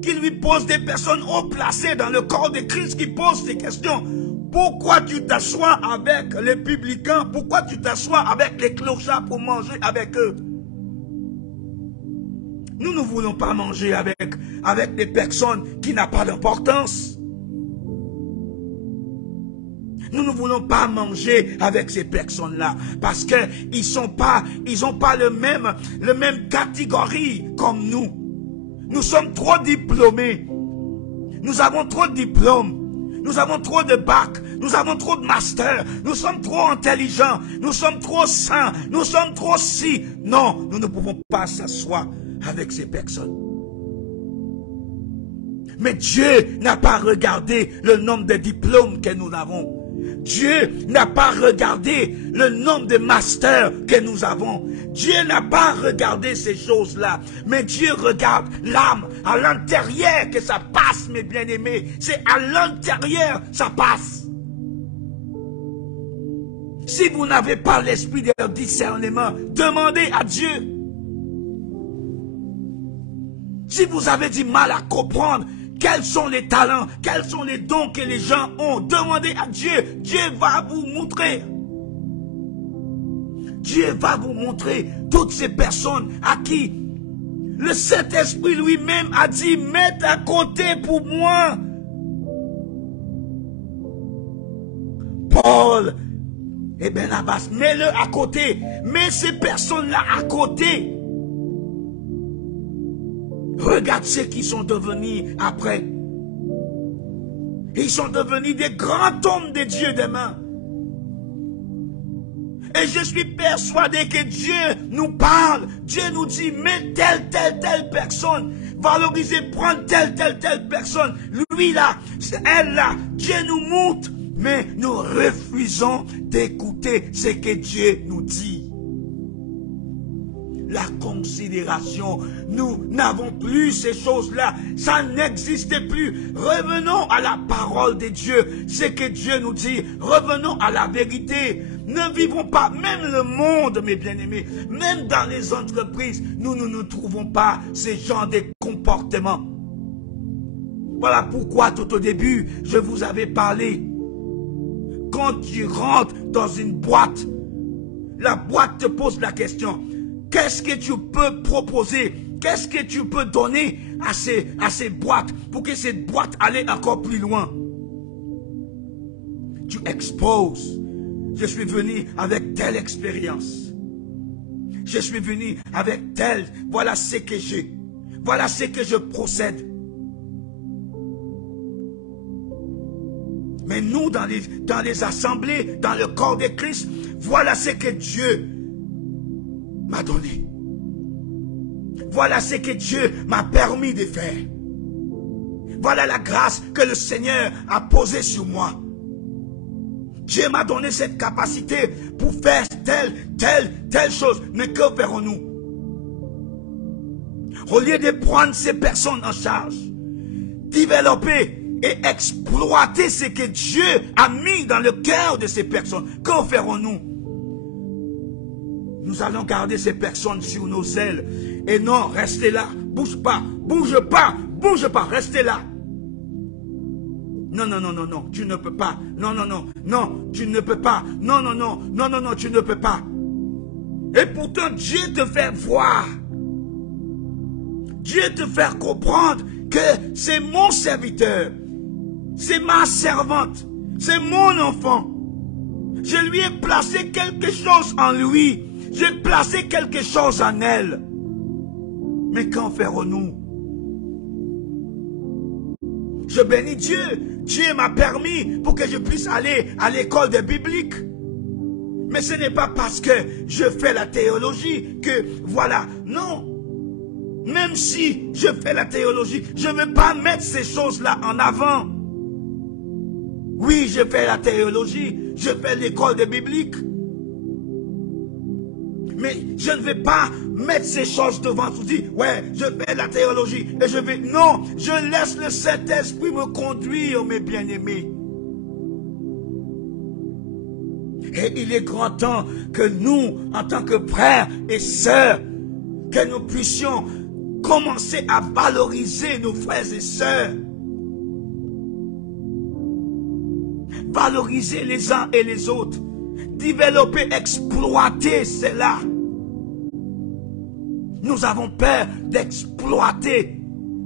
qui lui posent des personnes haut placées dans le corps de Christ qui posent des questions. Pourquoi tu t'assois avec les publicains? Pourquoi tu t'assois avec les clochards pour manger avec eux? Nous ne voulons pas manger avec des personnes qui n'ont pas d'importance. Nous ne voulons pas manger avec ces personnes-là parce qu'ils n'ont pas le même catégorie comme nous. Nous sommes trop diplômés. Nous avons trop de diplômes. Nous avons trop de bacs. Nous avons trop de masters. Nous sommes trop intelligents. Nous sommes trop saints. Nous sommes trop si. Non, nous ne pouvons pas s'asseoir avec ces personnes. Mais Dieu n'a pas regardé le nombre de diplômes que nous avons. Dieu n'a pas regardé le nombre de masters que nous avons. Dieu n'a pas regardé ces choses-là. Mais Dieu regarde l'âme à l'intérieur que ça passe, mes bien-aimés. C'est à l'intérieur ça passe. Si vous n'avez pas l'esprit de discernement, demandez à Dieu. Si vous avez du mal à comprendre quels sont les talents, quels sont les dons que les gens ont, demandez à Dieu. Dieu va vous montrer. Dieu va vous montrer toutes ces personnes à qui le Saint-Esprit lui-même a dit, mets à côté pour moi. Paul et Barnabas, mets-le à côté. Mets ces personnes-là à côté. Regarde ceux qui sont devenus après. Ils sont devenus des grands hommes de Dieu demain. Et je suis persuadé que Dieu nous parle. Dieu nous dit, mets telle personne. Valoriser, prendre telle personne. Lui là, elle là. Dieu nous montre. Mais nous refusons d'écouter ce que Dieu nous dit. La considération, nous n'avons plus ces choses-là, ça n'existe plus. Revenons à la parole de Dieu, ce que Dieu nous dit, revenons à la vérité. Ne vivons pas, même le monde, mes bien-aimés, même dans les entreprises, nous ne trouvons pas ce genre de comportement. Voilà pourquoi tout au début, je vous avais parlé. Quand tu rentres dans une boîte, la boîte te pose la question. Qu'est-ce que tu peux proposer? Qu'est-ce que tu peux donner à ces boîtes pour que cette boîte aille encore plus loin? Tu exposes. Je suis venu avec telle expérience. Je suis venu avec telle. Voilà ce que j'ai. Voilà ce que je procède. Mais nous, dans les assemblées, dans le corps de Christ, voilà ce que Dieu m'a donné. Voilà ce que Dieu m'a permis de faire. Voilà la grâce que le Seigneur a posée sur moi. Dieu m'a donné cette capacité pour faire telle chose. Mais que ferons-nous? Au lieu de prendre ces personnes en charge, développer et exploiter ce que Dieu a mis dans le cœur de ces personnes, que ferons-nous? Nous allons garder ces personnes sur nos ailes. Et non, restez là. Bouge pas, restez là. Non, tu ne peux pas. Non, tu ne peux pas. Non, tu ne peux pas. Et pourtant, Dieu te fait voir. Dieu te fait comprendre que c'est mon serviteur. C'est ma servante. C'est mon enfant. Je lui ai placé quelque chose en lui. J'ai placé quelque chose en elle. Mais qu'en ferons-nous? Je bénis Dieu. Dieu m'a permis pour que je puisse aller à l'école de biblique. Mais ce n'est pas parce que je fais la théologie que voilà. Non. Même si je fais la théologie, je ne veux pas mettre ces choses-là en avant. Oui, je fais la théologie. Je fais l'école de biblique. Mais je ne vais pas mettre ces choses devant tout dire, ouais, je fais la théologie et je vais... Non, je laisse le Saint-Esprit me conduire, mes bien-aimés. Et il est grand temps que nous, en tant que frères et sœurs, que nous puissions commencer à valoriser nos frères et sœurs. Valoriser les uns et les autres. Développer, exploiter cela. Nous avons peur d'exploiter.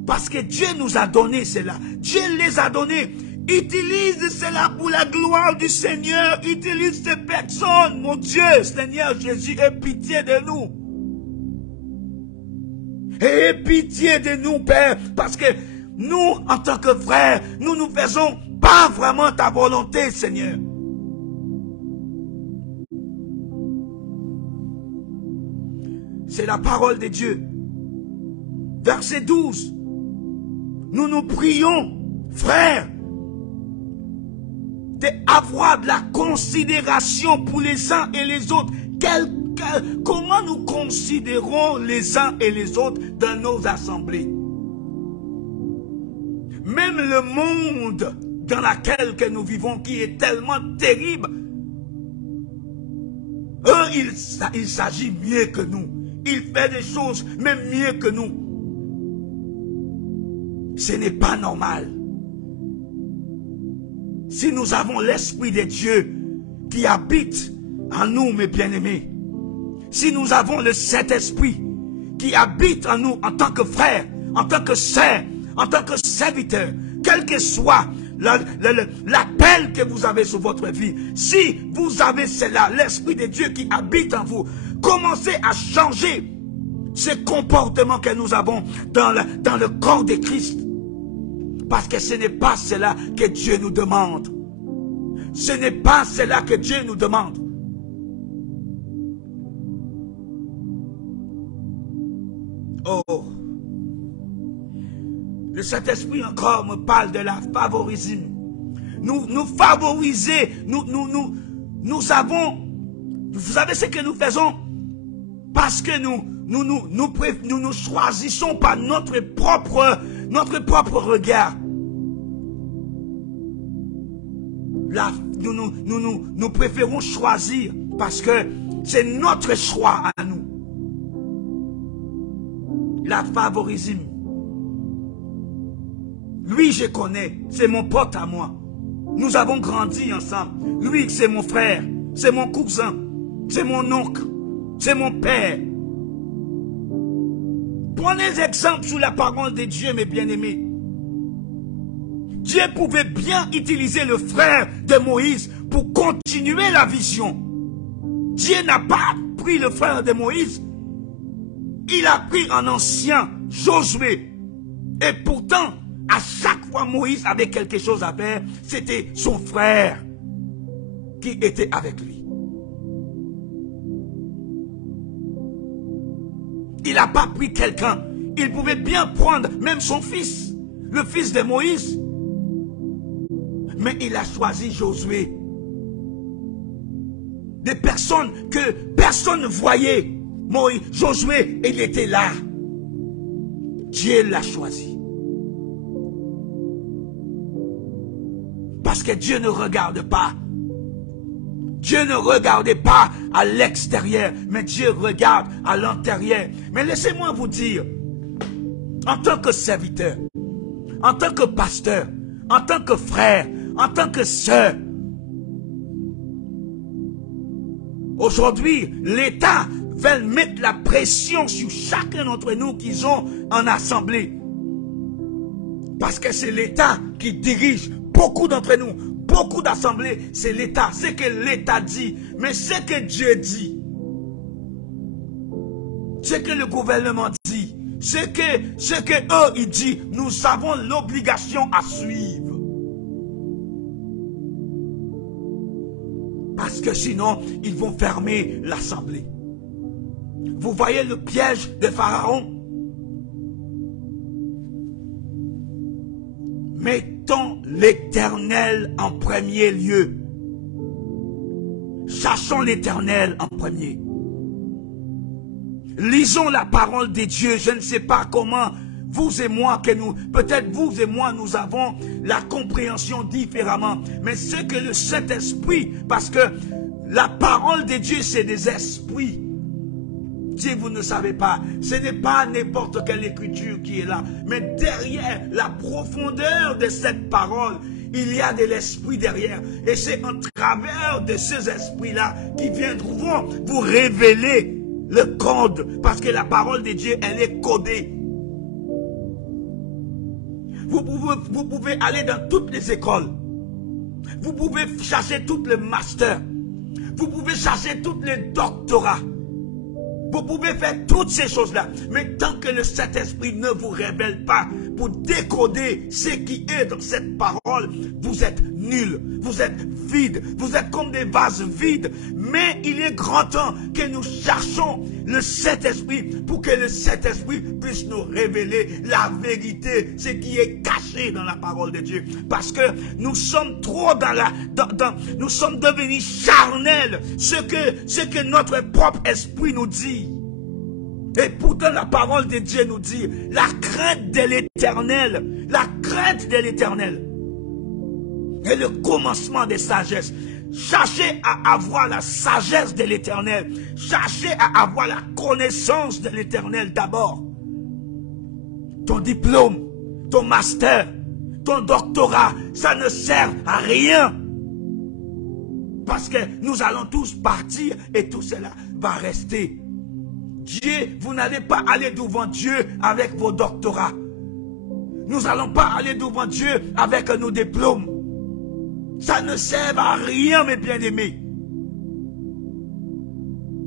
Parce que Dieu nous a donné cela. Dieu les a donnés. Utilise cela pour la gloire du Seigneur. Utilise ces personnes, mon Dieu, Seigneur Jésus, aie pitié de nous. Aie pitié de nous, Père, parce que nous, en tant que frères, nous ne faisons pas vraiment ta volonté, Seigneur. C'est la parole de Dieu. Verset 12. Nous nous prions, frères, d'avoir de la considération pour les uns et les autres. Comment nous considérons les uns et les autres dans nos assemblées? Même le monde dans lequel que nous vivons, qui est tellement terrible, eux, il s'agit mieux que nous. Il fait des choses même mieux que nous. Ce n'est pas normal. Si nous avons l'Esprit de Dieu qui habite en nous, mes bien-aimés, si nous avons le Saint-Esprit qui habite en nous en tant que frères, en tant que sœurs, en tant que serviteurs, quel que soit l'appel que vous avez sur votre vie, si vous avez cela, l'Esprit de Dieu qui habite en vous, commencez à changer ce comportement que nous avons dans le corps de Christ. Parce que ce n'est pas cela que Dieu nous demande. Ce n'est pas cela que Dieu nous demande. Oh. Le Saint-Esprit encore me parle de la favoritisme. Nous favoriser, nous avons, vous savez ce que nous faisons? Parce que nous choisissons par notre propre regard. Là, nous préférons choisir parce que c'est notre choix à nous. La favoritisme. Lui, je connais, c'est mon pote à moi. Nous avons grandi ensemble. Lui, c'est mon frère, c'est mon cousin, c'est mon oncle, c'est mon père. Prenez exemple sur la parole de Dieu, mes bien-aimés. Dieu pouvait bien utiliser le frère de Moïse pour continuer la vision. Dieu n'a pas pris le frère de Moïse. Il a pris un ancien, Josué. Et pourtant, à chaque fois Moïse avait quelque chose à faire, c'était son frère qui était avec lui. Il n'a pas pris quelqu'un. Il pouvait bien prendre même son fils, le fils de Moïse. Mais il a choisi Josué. Des personnes que personne ne voyait. Moïse, Josué, il était là. Dieu l'a choisi. Parce que Dieu ne regarde pas. Dieu ne regardait pas à l'extérieur, mais Dieu regarde à l'intérieur. Mais laissez-moi vous dire, en tant que serviteur, en tant que pasteur, en tant que frère, en tant que sœur, aujourd'hui, l'État veut mettre la pression sur chacun d'entre nous qui sont en assemblée. Parce que c'est l'État qui dirige beaucoup d'entre nous. Beaucoup d'assemblées, c'est l'État. C'est que l'État dit. Mais ce que Dieu dit, ce que le gouvernement dit, ce que eux ils disent, nous avons l'obligation à suivre. Parce que sinon, ils vont fermer l'assemblée. Vous voyez le piège de Pharaon? Mettons l'Éternel en premier lieu. Cherchons l'Éternel en premier. Lisons la parole de Dieu. Je ne sais pas comment vous et moi, peut-être vous et moi, nous avons la compréhension différemment. Mais ce que le Saint-Esprit, parce que La parole de Dieu, c'est des esprits. Si vous ne savez pas, ce n'est pas n'importe quelle écriture qui est là, mais derrière la profondeur de cette parole, il y a de l'esprit derrière. Et c'est en travers de ces esprits-là qui viendront vous révéler le code. Parce que la parole de Dieu, elle est codée. Vous pouvez aller dans toutes les écoles. Vous pouvez chercher tous les masters. Vous pouvez chercher tous les doctorats. Vous pouvez faire toutes ces choses-là. Mais tant que le Saint-Esprit ne vous révèle pas pour décoder ce qui est dans cette parole, vous êtes nuls, vous êtes vides, vous êtes comme des vases vides. Mais il est grand temps que nous cherchions le Saint-Esprit pour que le Saint-Esprit puisse nous révéler la vérité, ce qui est caché dans la parole de Dieu. Parce que nous sommes trop nous sommes devenus charnels, ce que notre propre esprit nous dit. Et pourtant la parole de Dieu nous dit la crainte de l'Éternel, la crainte de l'Éternel est le commencement des sagesses. Cherchez à avoir la sagesse de l'Éternel. Cherchez à avoir la connaissance de l'Éternel d'abord. Ton diplôme, ton master, ton doctorat, ça ne sert à rien. Parce que nous allons tous partir et tout cela va rester. Dieu, vous n'allez pas aller devant Dieu avec vos doctorats. Nous n'allons pas aller devant Dieu avec nos diplômes. Ça ne sert à rien, mes bien-aimés.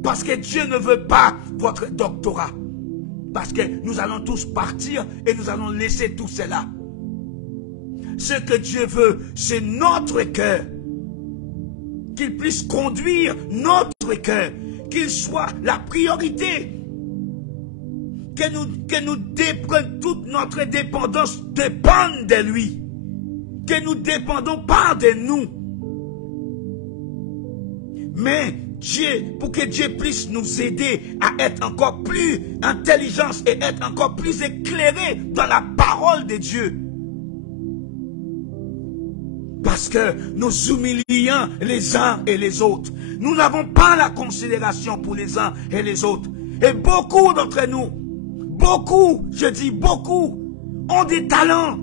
Parce que Dieu ne veut pas votre doctorat. Parce que nous allons tous partir et nous allons laisser tout cela. Ce que Dieu veut, c'est notre cœur. Qu'il puisse conduire notre cœur. Qu'il soit la priorité. Que nous toute notre dépendance dépende de lui. Que nous ne dépendons pas de nous. Mais Dieu, pour que Dieu puisse nous aider à être encore plus intelligents et être encore plus éclairés dans la parole de Dieu. Parce que nous humilions les uns et les autres. Nous n'avons pas la considération pour les uns et les autres. Et beaucoup d'entre nous, beaucoup, je dis beaucoup, ont des talents.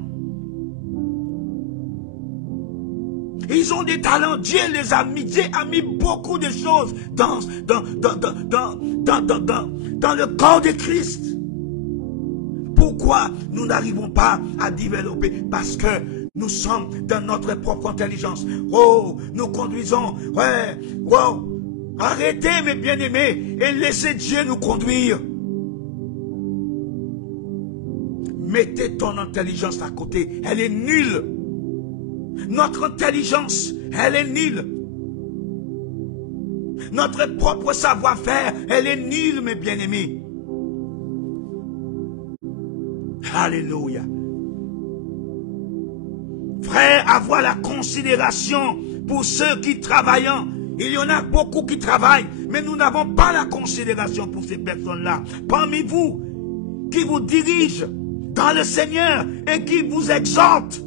Ils ont des talents. Dieu les a mis. Dieu a mis beaucoup de choses dans le corps de Christ. Pourquoi nous n'arrivons pas à développer? Parce que nous sommes dans notre propre intelligence. Oh, nous conduisons. Ouais, wow. Arrêtez, mes bien-aimés, et laissez Dieu nous conduire. Mettez ton intelligence à côté. Elle est nulle. Notre intelligence, elle est nulle. Notre propre savoir-faire, elle est nulle, mes bien-aimés. Alléluia. Frère, avoir la considération pour ceux qui travaillent. Il y en a beaucoup qui travaillent, mais nous n'avons pas la considération pour ces personnes-là. Parmi vous, qui vous dirigent dans le Seigneur et qui vous exhortent,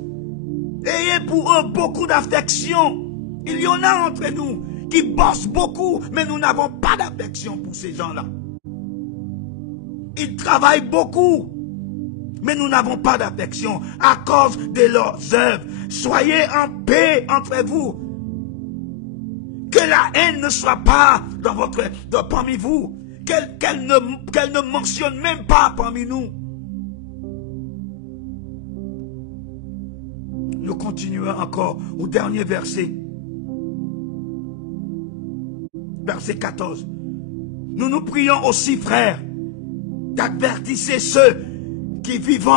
ayez pour eux beaucoup d'affection. Il y en a entre nous qui bossent beaucoup, mais nous n'avons pas d'affection pour ces gens-là. Ils travaillent beaucoup, mais nous n'avons pas d'affection à cause de leurs œuvres. Soyez en paix entre vous. Que la haine ne soit pas parmi vous. Qu'elle ne mentionne même pas parmi nous. Nous continuons encore au dernier verset. Verset 14. Nous nous prions aussi, frères, d'avertissez ceux qui vivent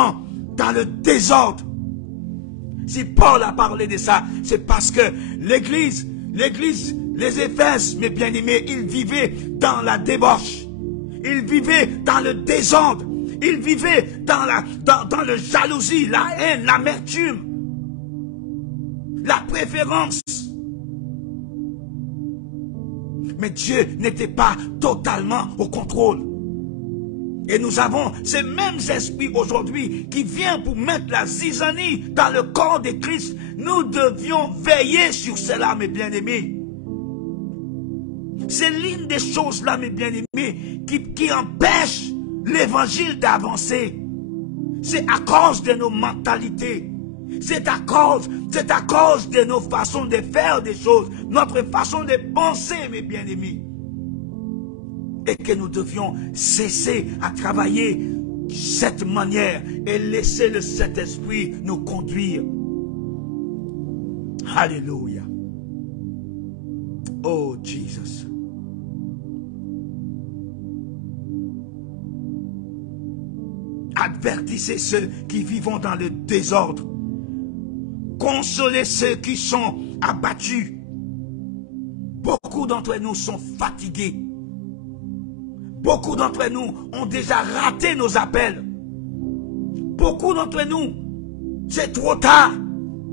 dans le désordre. Si Paul a parlé de ça, c'est parce que l'église, les Éphèses, mes bien-aimés, ils vivaient dans la débauche. Ils vivaient dans le désordre. Ils vivaient dans le jalousie, la haine, l'amertume, la préférence. Mais Dieu n'était pas totalement au contrôle. Et nous avons ces mêmes esprits aujourd'hui qui viennent pour mettre la zizanie dans le corps de Christ. Nous devions veiller sur cela, mes bien-aimés. C'est l'une des choses là, mes bien-aimés, qui empêche l'évangile d'avancer. C'est à cause de nos mentalités. C'est à cause de nos façons de faire des choses, notre façon de penser, mes bien-aimés. Et que nous devions cesser à travailler de cette manière et laisser le Saint-Esprit nous conduire. Alléluia. Oh, Jesus. Avertissez ceux qui vivent dans le désordre. Consolez ceux qui sont abattus. Beaucoup d'entre nous sont fatigués. Beaucoup d'entre nous ont déjà raté nos appels. Beaucoup d'entre nous, c'est trop tard.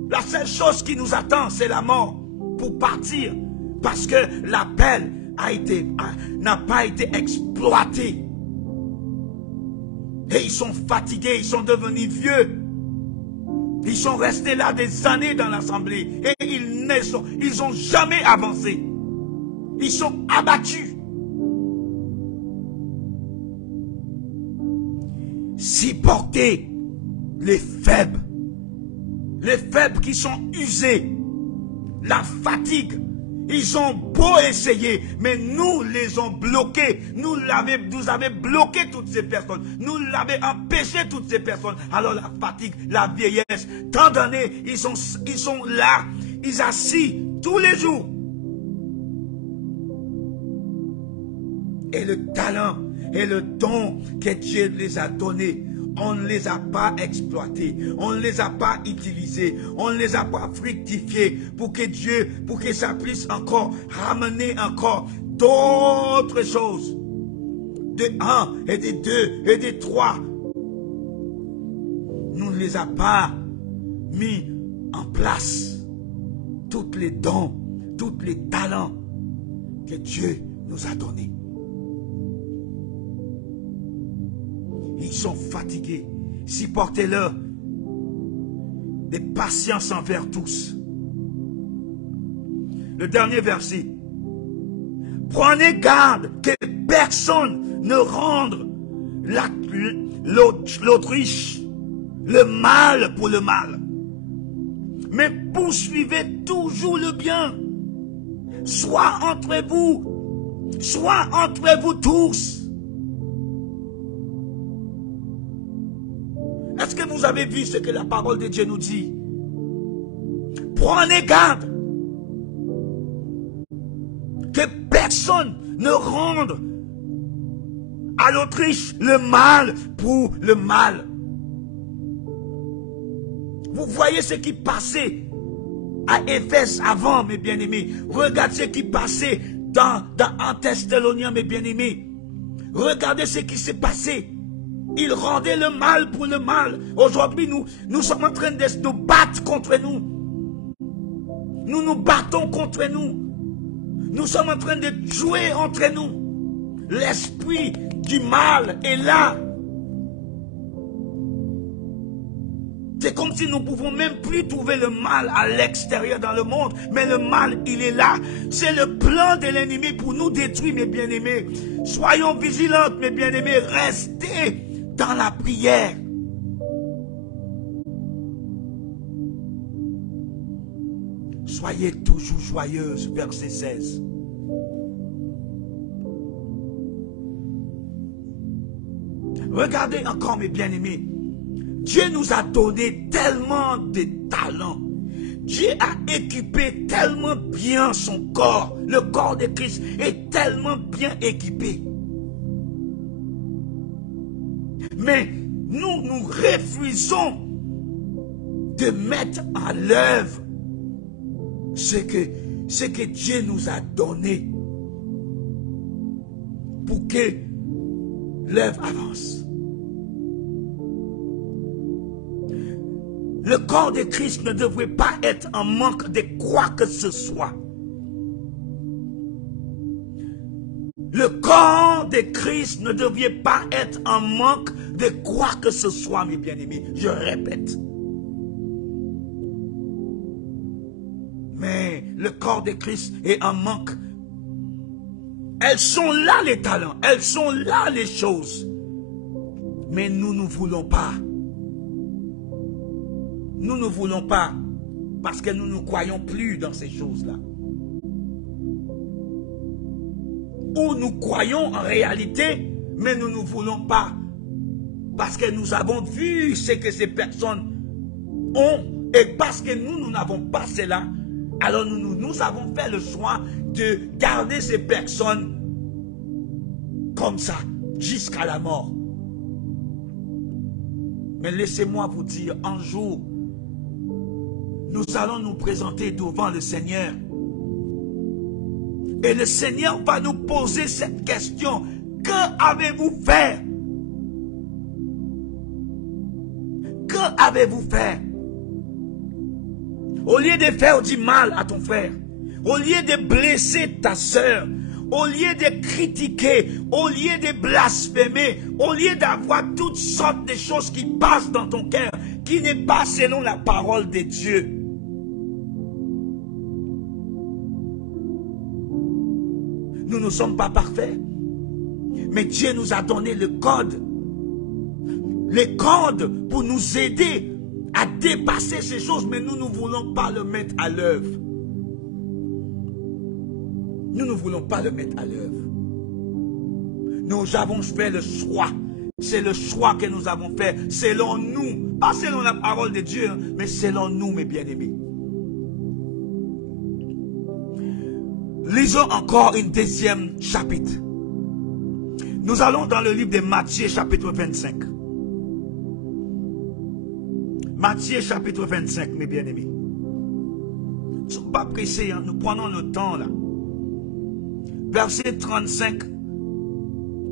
La seule chose qui nous attend, c'est la mort pour partir. Parce que l'appel n'a pas été exploité. Et ils sont fatigués, ils sont devenus vieux. Ils sont restés là des années dans l'assemblée. Et ils n'ont jamais avancé. Ils sont abattus. Supportez les faibles qui sont usés, la fatigue. Ils ont beau essayer, mais nous les avons bloqués. Nous avons bloqué toutes ces personnes. Nous l'avons empêché toutes ces personnes. Alors la fatigue, la vieillesse, tant d'années, ils sont là, ils assis tous les jours. Et le talent et le don que Dieu les a donnés, on ne les a pas exploités, on ne les a pas utilisés, on ne les a pas fructifiés pour que ça puisse encore ramener encore d'autres choses. De 1 et de 2 et de 3. Nous ne les a pas mis en place. Tous les dons, tous les talents que Dieu nous a donnés. Ils sont fatigués. Supportez-leur des patience envers tous. Le dernier verset. Prenez garde que personne ne rende l'Autriche le mal pour le mal. Mais poursuivez toujours le bien. Soit entre vous tous. Est-ce que vous avez vu ce que la parole de Dieu nous dit? Prenez garde que personne ne rende à l'Autriche le mal pour le mal. Vous voyez ce qui passait à Éphèse avant, mes bien-aimés. Regardez ce qui passait en Thessaloniciens, mes bien-aimés. Regardez ce qui s'est passé. Il rendait le mal pour le mal. Aujourd'hui, nous sommes en train de nous battre contre nous. Nous nous battons contre nous. Nous sommes en train de jouer entre nous. L'esprit du mal est là. C'est comme si nous ne pouvons même plus trouver le mal à l'extérieur dans le monde. Mais le mal, il est là. C'est le plan de l'ennemi pour nous détruire, mes bien-aimés. Soyons vigilants, mes bien-aimés. Restez dans la prière. Soyez toujours joyeuses, verset 16. Regardez encore, mes bien-aimés. Dieu nous a donné tellement de talents. Dieu a équipé tellement bien son corps. Le corps de Christ est tellement bien équipé. Mais nous refusons de mettre en œuvre ce que Dieu nous a donné pour que l'œuvre avance. Le corps de Christ ne devrait pas être en manque de quoi que ce soit. Le corps de Christ ne devrait pas être en manque de quoi que ce soit, mes bien-aimés. Je répète. Mais le corps de Christ est en manque Elles sont là les talents, elles sont là les choses. Mais nous ne voulons pas. Nous ne voulons pas parce que nous ne croyons plus dans ces choses-là. Ou nous croyons en réalité, mais nous ne voulons pas parce que nous avons vu ce que ces personnes ont et parce que nous n'avons pas cela, alors nous avons fait le choix de garder ces personnes comme ça jusqu'à la mort. Mais laissez-moi vous dire, un jour, nous allons nous présenter devant le Seigneur. Et le Seigneur va nous poser cette question. Que avez-vous fait? Que avez-vous fait? Au lieu de faire du mal à ton frère, au lieu de blesser ta soeur, au lieu de critiquer, au lieu de blasphémer, au lieu d'avoir toutes sortes de choses qui passent dans ton cœur, qui n'est pas selon la parole de Dieu. Nous ne sommes pas parfaits. Mais Dieu nous a donné le code. Les codes pour nous aider à dépasser ces choses. Mais nous ne voulons pas le mettre à l'œuvre. Nous ne voulons pas le mettre à l'œuvre. Nous avons fait le choix. C'est le choix que nous avons fait selon nous. Pas selon la parole de Dieu, mais selon nous, mes bien-aimés. Lisons encore une deuxième chapitre. Nous allons dans le livre de Matthieu chapitre 25. Matthieu chapitre 25, mes bien-aimés. Nous ne sommes pas pressés, hein? Nous prenons le temps là. Verset 35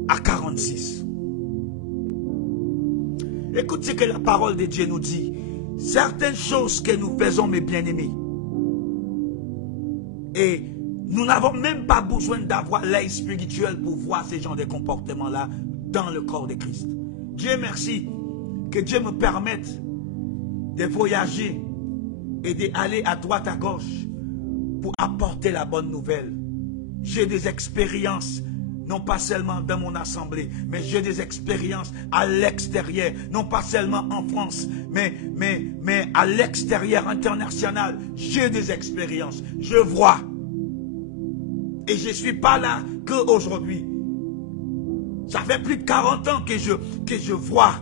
à 46. Écoute ce que la parole de Dieu nous dit. Certaines choses que nous faisons, mes bien-aimés. Et nous n'avons même pas besoin d'avoir l'œil spirituel pour voir ces genres de comportements-là dans le corps de Christ. Dieu merci que Dieu me permette de voyager et d'aller à droite à gauche pour apporter la bonne nouvelle. J'ai des expériences, non pas seulement dans mon assemblée, mais j'ai des expériences à l'extérieur, non pas seulement en France, mais à l'extérieur international. J'ai des expériences, je vois. Et je ne suis pas là qu'aujourd'hui. Ça fait plus de 40 ans que je vois.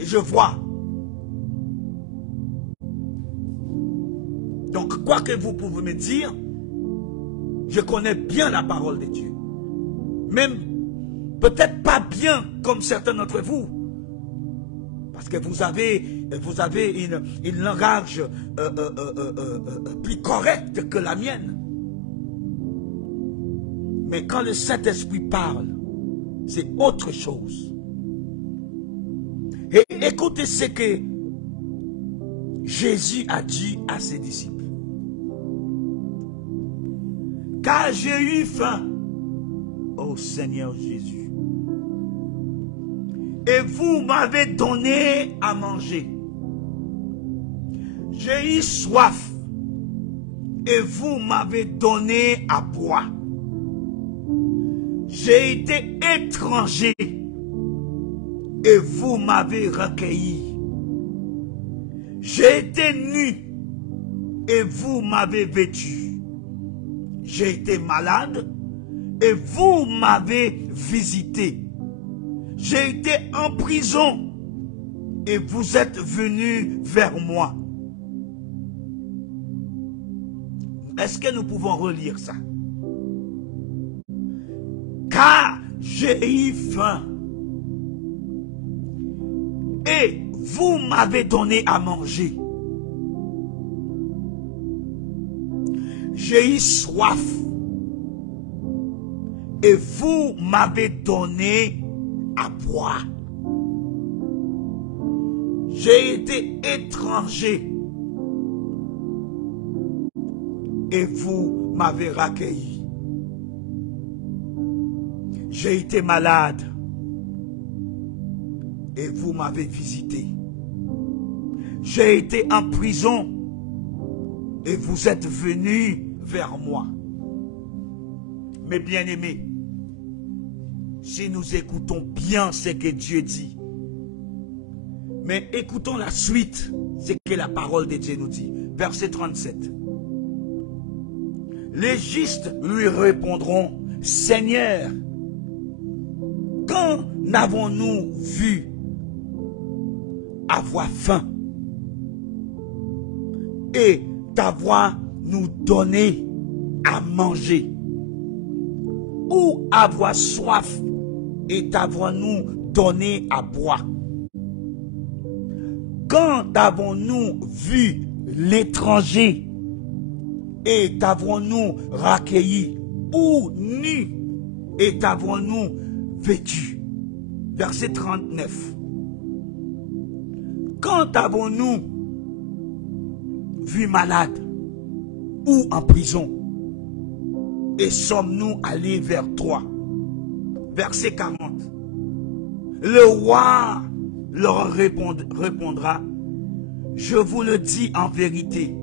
Et je vois. Donc, quoi que vous pouvez me dire, je connais bien la parole de Dieu. Même, peut-être pas bien comme certains d'entre vous. Parce que vous avez une langage plus correcte que la mienne. Mais quand le Saint-Esprit parle, c'est autre chose. Et écoutez ce que Jésus a dit à ses disciples. Car j'ai eu faim, ô Seigneur Jésus, et vous m'avez donné à manger. J'ai eu soif, et vous m'avez donné à boire. J'ai été étranger et vous m'avez recueilli. J'ai été nu et vous m'avez vêtu. J'ai été malade et vous m'avez visité. J'ai été en prison et vous êtes venus vers moi. Est-ce que nous pouvons relire ça? Car j'ai eu faim et vous m'avez donné à manger. J'ai eu soif et vous m'avez donné à boire. J'ai été étranger et vous m'avez recueilli. J'ai été malade et vous m'avez visité. J'ai été en prison et vous êtes venus vers moi. mes bien-aimés, si nous écoutons bien ce que Dieu dit, mais écoutons la suite, ce que la parole de Dieu nous dit. Verset 37. Les justes lui répondront, Seigneur, quand n'avons-nous vu avoir faim et t'avoir nous donné à manger, ou avoir soif et t'avoir nous donné à boire? Quand avons-nous vu l'étranger et t'avons-nous recueilli, ou nu et t'avons-nous vêtu? Verset 39. Quand avons-nous vu malade ou en prison et sommes-nous allés vers toi? Verset 40. Le roi leur répondra, je vous le dis en vérité,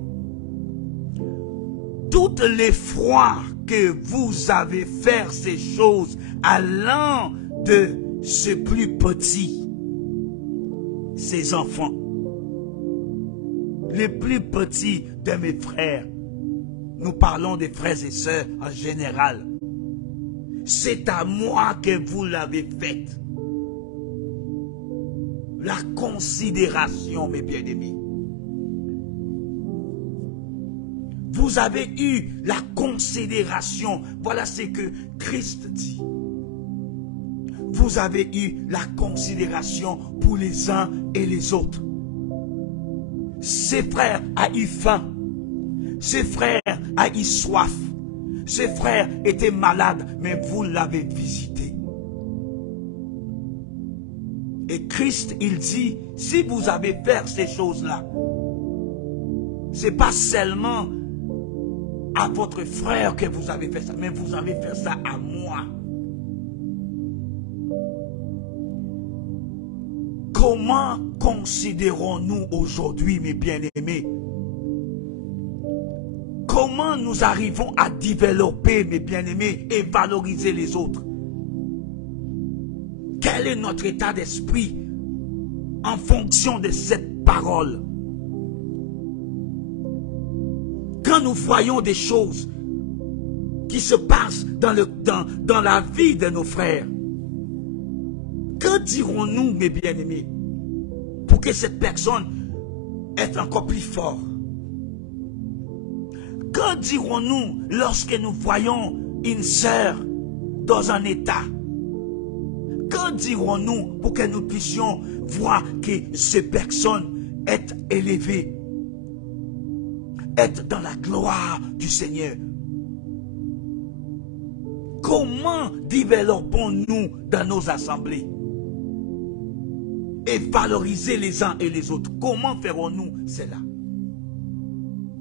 toutes les fois que vous avez fait ces choses à l'un de ces plus petits, ces enfants, les plus petits de mes frères, nous parlons des frères et sœurs en général, c'est à moi que vous l'avez faite. La considération, mes bien-aimés. Vous avez eu la considération. Voilà ce que Christ dit. Vous avez eu la considération pour les uns et les autres. Ses frères ont eu faim. Ses frères ont eu soif. Ses frères étaient malades, mais vous l'avez visité. Et Christ, il dit, si vous avez fait ces choses-là, ce n'est pas seulement à votre frère que vous avez fait ça, mais vous avez fait ça à moi. Comment considérons-nous aujourd'hui, mes bien-aimés? Comment nous arrivons à développer, mes bien-aimés, et valoriser les autres? Quel est notre état d'esprit en fonction de cette parole? Quand nous voyons des choses qui se passent dans la vie de nos frères, que dirons-nous, mes bien-aimés, pour que cette personne est encore plus forte? Que dirons-nous lorsque nous voyons une sœur dans un état? Que dirons-nous pour que nous puissions voir que cette personne est élevée, est dans la gloire du Seigneur? Comment développons-nous dans nos assemblées et valoriser les uns et les autres? Comment ferons-nous cela?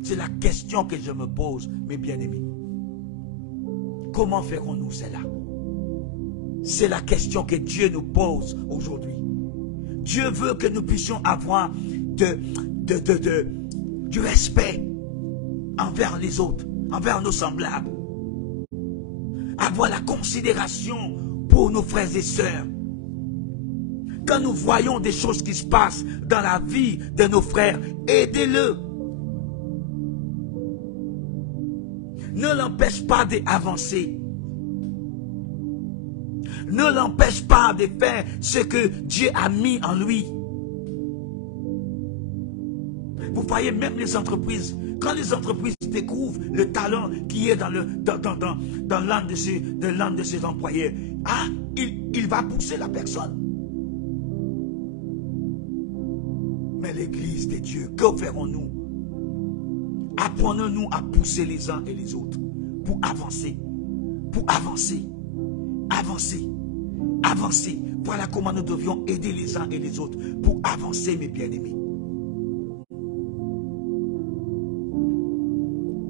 C'est la question que je me pose, mes bien-aimés. Comment ferons-nous cela? C'est la question que Dieu nous pose aujourd'hui. Dieu veut que nous puissions avoir du respect envers les autres, envers nos semblables. Avoir la considération pour nos frères et sœurs. Quand nous voyons des choses qui se passent dans la vie de nos frères, aidez-le. Ne l'empêche pas d'avancer. Ne l'empêche pas de faire ce que Dieu a mis en lui. Vous voyez, même les entreprises, quand les entreprises découvrent le talent qui est dans l'un de ses employés, il va pousser la personne. Mais l'église de Dieu, que ferons-nous? Apprenons-nous à pousser les uns et les autres pour avancer. Pour avancer. Avancer. Avancer. Voilà comment nous devions aider les uns et les autres pour avancer, mes bien-aimés.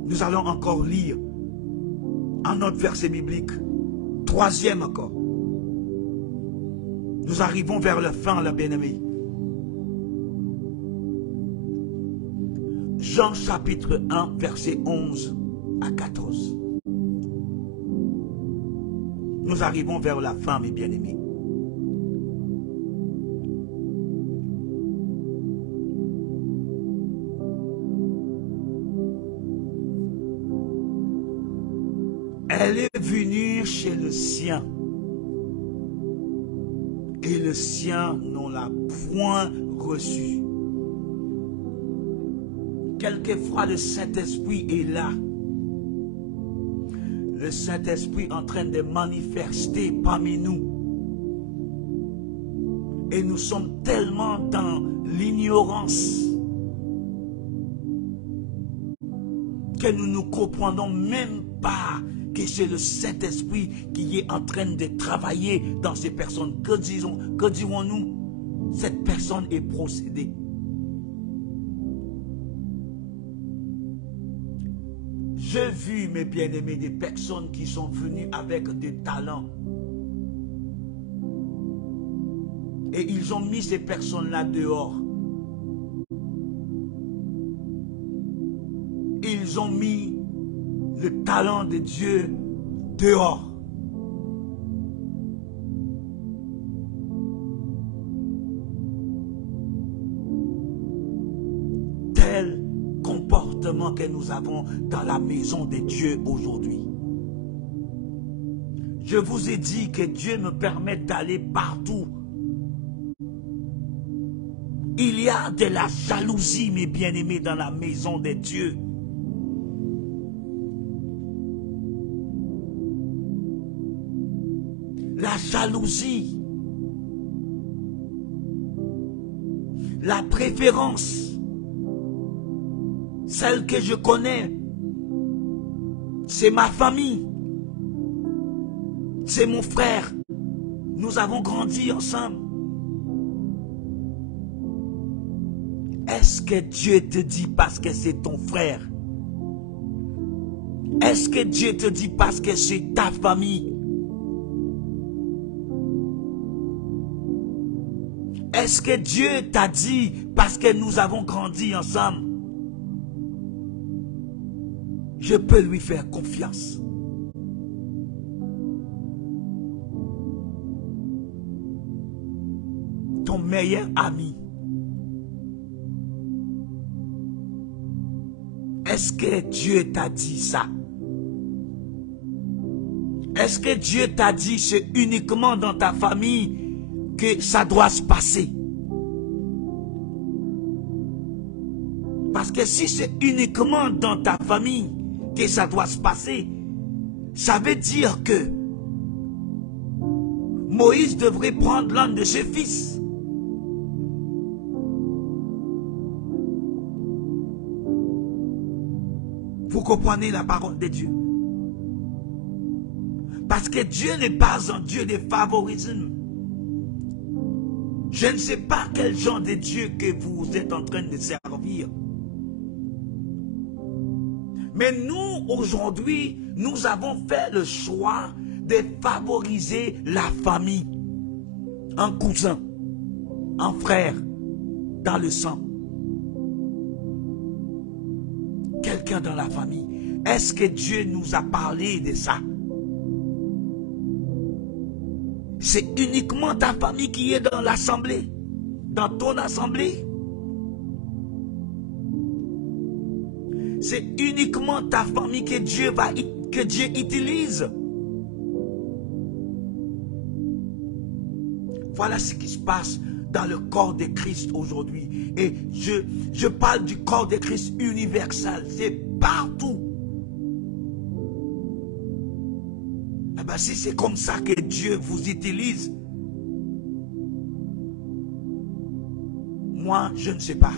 Nous allons encore lire un autre verset biblique. Troisième encore. Nous arrivons vers la fin, la bien-aimée. Jean chapitre 1, verset 11 à 14. Nous arrivons vers la fin, mes bien-aimés. Elle est venue chez le sien. Et le sien n'en l'a point reçu. Quelquefois, le Saint-Esprit est là. Le Saint-Esprit est en train de manifester parmi nous. Et nous sommes tellement dans l'ignorance que nous ne comprenons même pas que c'est le Saint-Esprit qui est en train de travailler dans ces personnes. Que dirons-nous? Cette personne est possédée. J'ai vu, mes bien-aimés, des personnes qui sont venues avec des talents. Et ils ont mis ces personnes-là dehors. Ils ont mis le talent de Dieu dehors. Tel comportement que nous avons dans la maison de Dieu aujourd'hui. Je vous ai dit que Dieu me permet d'aller partout. Il y a de la jalousie, mes bien-aimés, dans la maison de Dieu. La jalousie, la préférence, celle que je connais, c'est ma famille, c'est mon frère, nous avons grandi ensemble. Est-ce que Dieu te dit parce que c'est ton frère? Est-ce que Dieu te dit parce que c'est ta famille? Est-ce que Dieu t'a dit parce que nous avons grandi ensemble? Je peux lui faire confiance. Ton meilleur ami. Est-ce que Dieu t'a dit ça? Est-ce que Dieu t'a dit c'est uniquement dans ta famille que ça doit se passer? Parce que si c'est uniquement dans ta famille que ça doit se passer, ça veut dire que Moïse devrait prendre l'un de ses fils. Vous comprenez la parole de Dieu? Parce que Dieu n'est pas un Dieu de favorisme. Je ne sais pas quel genre de Dieu que vous êtes en train de servir. Mais nous, aujourd'hui, nous avons fait le choix de favoriser la famille. Un cousin, un frère, dans le sang. Quelqu'un dans la famille. Est-ce que Dieu nous a parlé de ça? C'est uniquement ta famille qui est dans l'assemblée, dans ton assemblée. C'est uniquement ta famille que Dieu utilise. Voilà ce qui se passe dans le corps de Christ aujourd'hui. Et je parle du corps de Christ universel. C'est partout. Eh bien, si c'est comme ça que Dieu vous utilise, moi, je ne sais pas.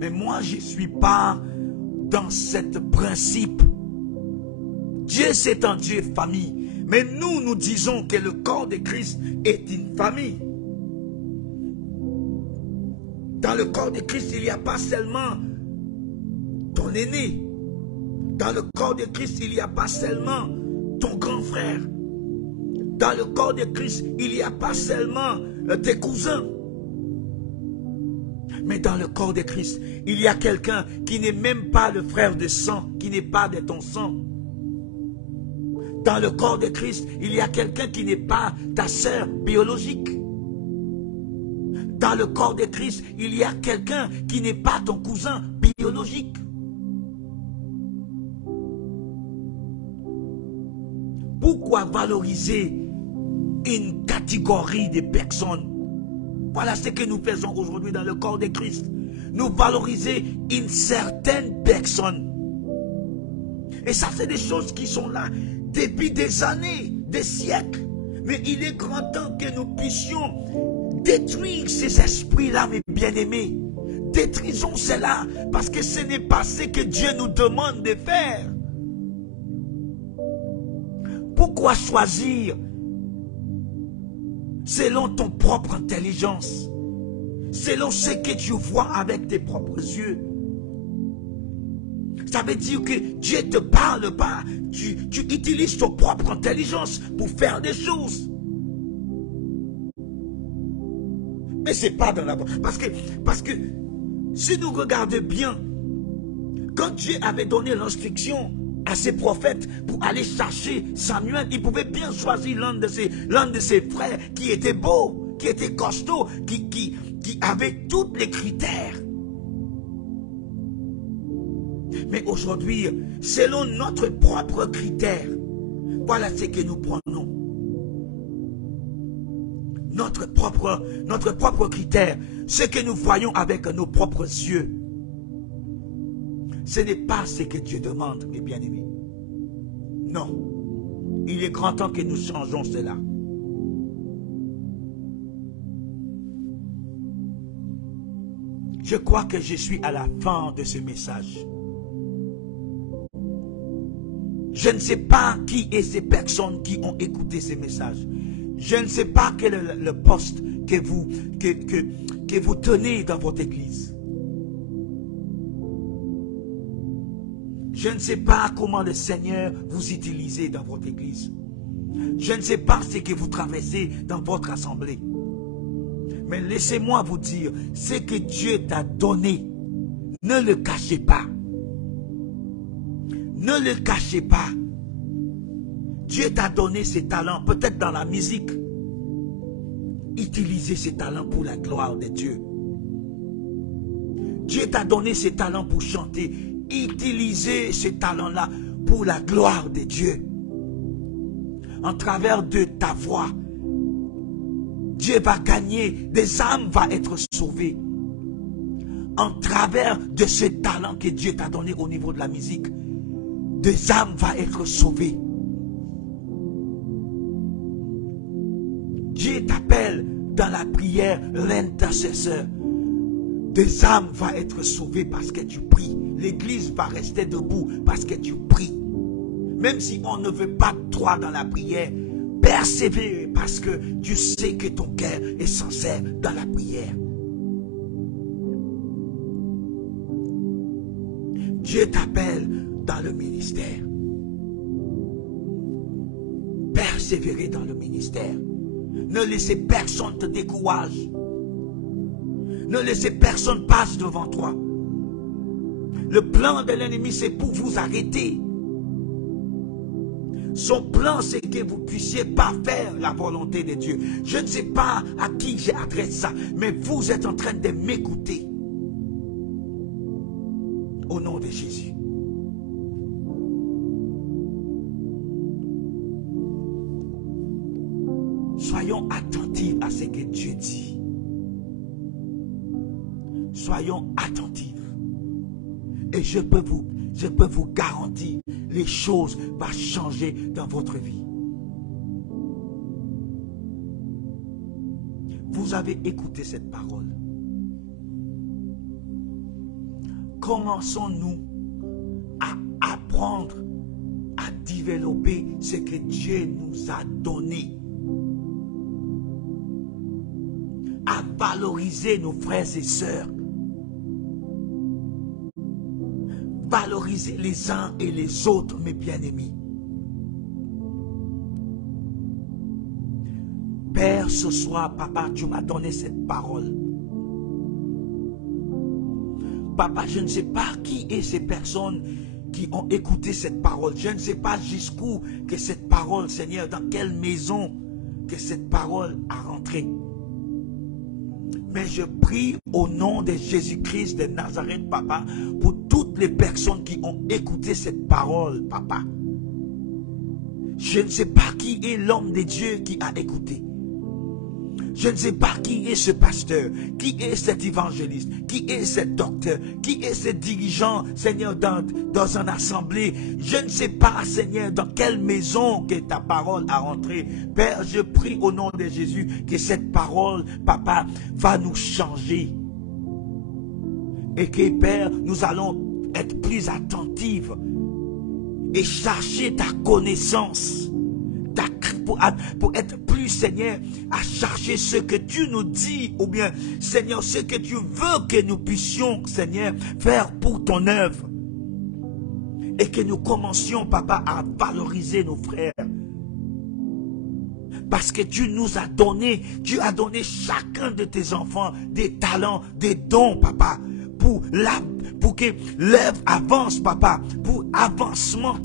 Mais moi, je ne suis pas dans ce principe. Dieu, c'est un Dieu famille. Mais nous, nous disons que le corps de Christ est une famille. Dans le corps de Christ, il n'y a pas seulement ton aîné. Dans le corps de Christ, il n'y a pas seulement ton grand frère. Dans le corps de Christ, il n'y a pas seulement tes cousins. Mais dans le corps de Christ, il y a quelqu'un qui n'est même pas le frère de sang, qui n'est pas de ton sang. Dans le corps de Christ, il y a quelqu'un qui n'est pas ta sœur biologique. Dans le corps de Christ, il y a quelqu'un qui n'est pas ton cousin biologique. Pourquoi valoriser une catégorie de personnes? Voilà ce que nous faisons aujourd'hui dans le corps de Christ. Nous valorisons une certaine personne. Et ça, c'est des choses qui sont là depuis des années, des siècles. Mais il est grand temps que nous puissions détruire ces esprits-là, mes bien-aimés. Détruisons cela, parce que ce n'est pas ce que Dieu nous demande de faire. Pourquoi choisir selon ton propre intelligence, selon ce que tu vois avec tes propres yeux? Ça veut dire que Dieu ne te parle pas. Tu utilises ton propre intelligence pour faire des choses. Mais ce n'est pas dans la... Parce que si nous regardons bien, quand Dieu avait donné l'instruction à ses prophètes pour aller chercher Samuel, il pouvait bien choisir l'un de ses frères qui était beau, qui était costaud, qui avait tous les critères. Mais aujourd'hui, selon notre propre critère, voilà ce que nous prenons. Notre propre critère, ce que nous voyons avec nos propres yeux, ce n'est pas ce que Dieu demande, mes bien-aimés. Non. Il est grand temps que nous changeons cela. Je crois que je suis à la fin de ce message. Je ne sais pas qui est ces personnes qui ont écouté ces messages. Je ne sais pas quel est le poste que vous tenez dans votre église. Je ne sais pas comment le Seigneur vous utilise dans votre église. Je ne sais pas ce que vous traversez dans votre assemblée. Mais laissez-moi vous dire, ce que Dieu t'a donné, ne le cachez pas. Ne le cachez pas. Dieu t'a donné ses talents, peut-être dans la musique. Utilisez ces talents pour la gloire de Dieu. Dieu t'a donné ses talents pour chanter. Utilisez ces talents-là pour la gloire de Dieu. En travers de ta voix, Dieu va gagner, des âmes vont être sauvées. En travers de ce talent que Dieu t'a donné au niveau de la musique, des âmes vont être sauvées. Dieu t'appelle dans la prière l'intercesseur. Des âmes vont être sauvées parce que tu pries. L'église va rester debout parce que tu pries. Même si on ne veut pas de toi dans la prière, persévère parce que tu sais que ton cœur est sincère dans la prière. Dieu t'appelle dans le ministère. Persévérer dans le ministère. Ne laissez personne te décourage. Ne laissez personne passer devant toi. Le plan de l'ennemi, c'est pour vous arrêter. Son plan, c'est que vous ne puissiez pas faire la volonté de Dieu. Je ne sais pas à qui j'adresse ça, mais vous êtes en train de m'écouter. Au nom de Jésus. Soyons attentifs à ce que Dieu dit. Soyons attentifs. Et je peux vous garantir, les choses vont changer dans votre vie. Vous avez écouté cette parole. Commençons-nous à apprendre à développer ce que Dieu nous a donné. À valoriser nos frères et sœurs. Valoriser les uns et les autres, mes bien-aimés. Père, ce soir, Papa, tu m'as donné cette parole. Papa, je ne sais pas qui est ces personnes qui ont écouté cette parole. Je ne sais pas jusqu'où que cette parole, Seigneur, dans quelle maison que cette parole a rentré. Mais je prie au nom de Jésus-Christ de Nazareth, Papa, pour toutes les personnes qui ont écouté cette parole, Papa. Je ne sais pas qui est l'homme de Dieu qui a écouté. Je ne sais pas qui est ce pasteur, qui est cet évangéliste, qui est ce docteur, qui est ce dirigeant, Seigneur, dans une assemblée. Je ne sais pas, Seigneur, dans quelle maison que ta parole a rentré. Père, je prie au nom de Jésus que cette parole, Papa, va nous changer. Et que, Père, nous allons être plus attentifs et chercher ta connaissance. Pour être plus, Seigneur, à chercher ce que tu nous dis, ou bien, Seigneur, ce que tu veux que nous puissions, Seigneur, faire pour ton œuvre. Et que nous commencions, Papa, à valoriser nos frères. Parce que tu nous as donné, chacun de tes enfants des talents, des dons, Papa, pour que l'œuvre avance, Papa, pour avancement,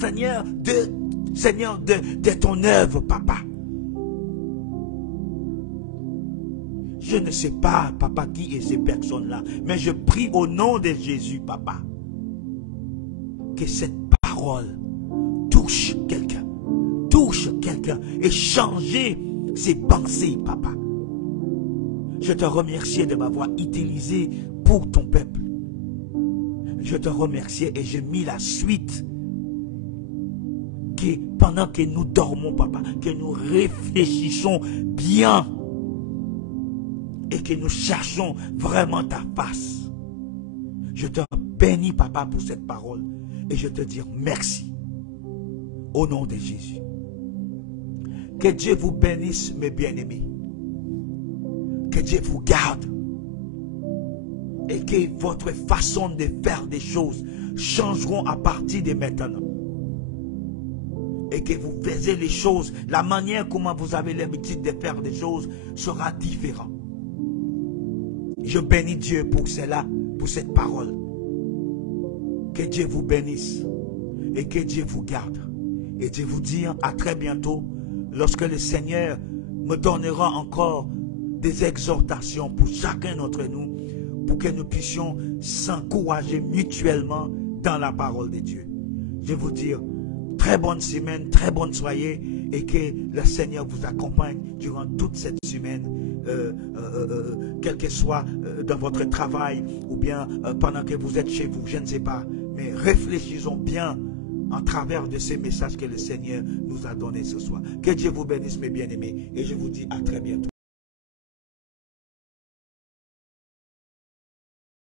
Seigneur, de ton œuvre, Papa. Je ne sais pas, Papa, qui est ces personnes-là, mais je prie au nom de Jésus, Papa, que cette parole touche quelqu'un et change ses pensées, Papa. Je te remercie de m'avoir utilisé pour ton peuple. Je te remercie et j'ai mis la suite. Que pendant que nous dormons, Papa, que nous réfléchissons bien et que nous cherchons vraiment ta face. Je te bénis, Papa, pour cette parole et je te dis merci au nom de Jésus. Que Dieu vous bénisse, mes bien-aimés. Que Dieu vous garde et que votre façon de faire des choses changeront à partir de maintenant. Et que vous faisiez les choses, la manière comment vous avez l'habitude de faire des choses sera différente. Je bénis Dieu pour cela, pour cette parole. Que Dieu vous bénisse et que Dieu vous garde. Et je vous dis à très bientôt, lorsque le Seigneur me donnera encore des exhortations pour chacun d'entre nous, pour que nous puissions s'encourager mutuellement dans la parole de Dieu. Je vous dis très bonne semaine, très bonne soirée et que le Seigneur vous accompagne durant toute cette semaine, quel que soit dans votre travail ou bien pendant que vous êtes chez vous, je ne sais pas. Mais réfléchissons bien en travers de ces messages que le Seigneur nous a donnés ce soir. Que Dieu vous bénisse, mes bien-aimés, et je vous dis à très bientôt.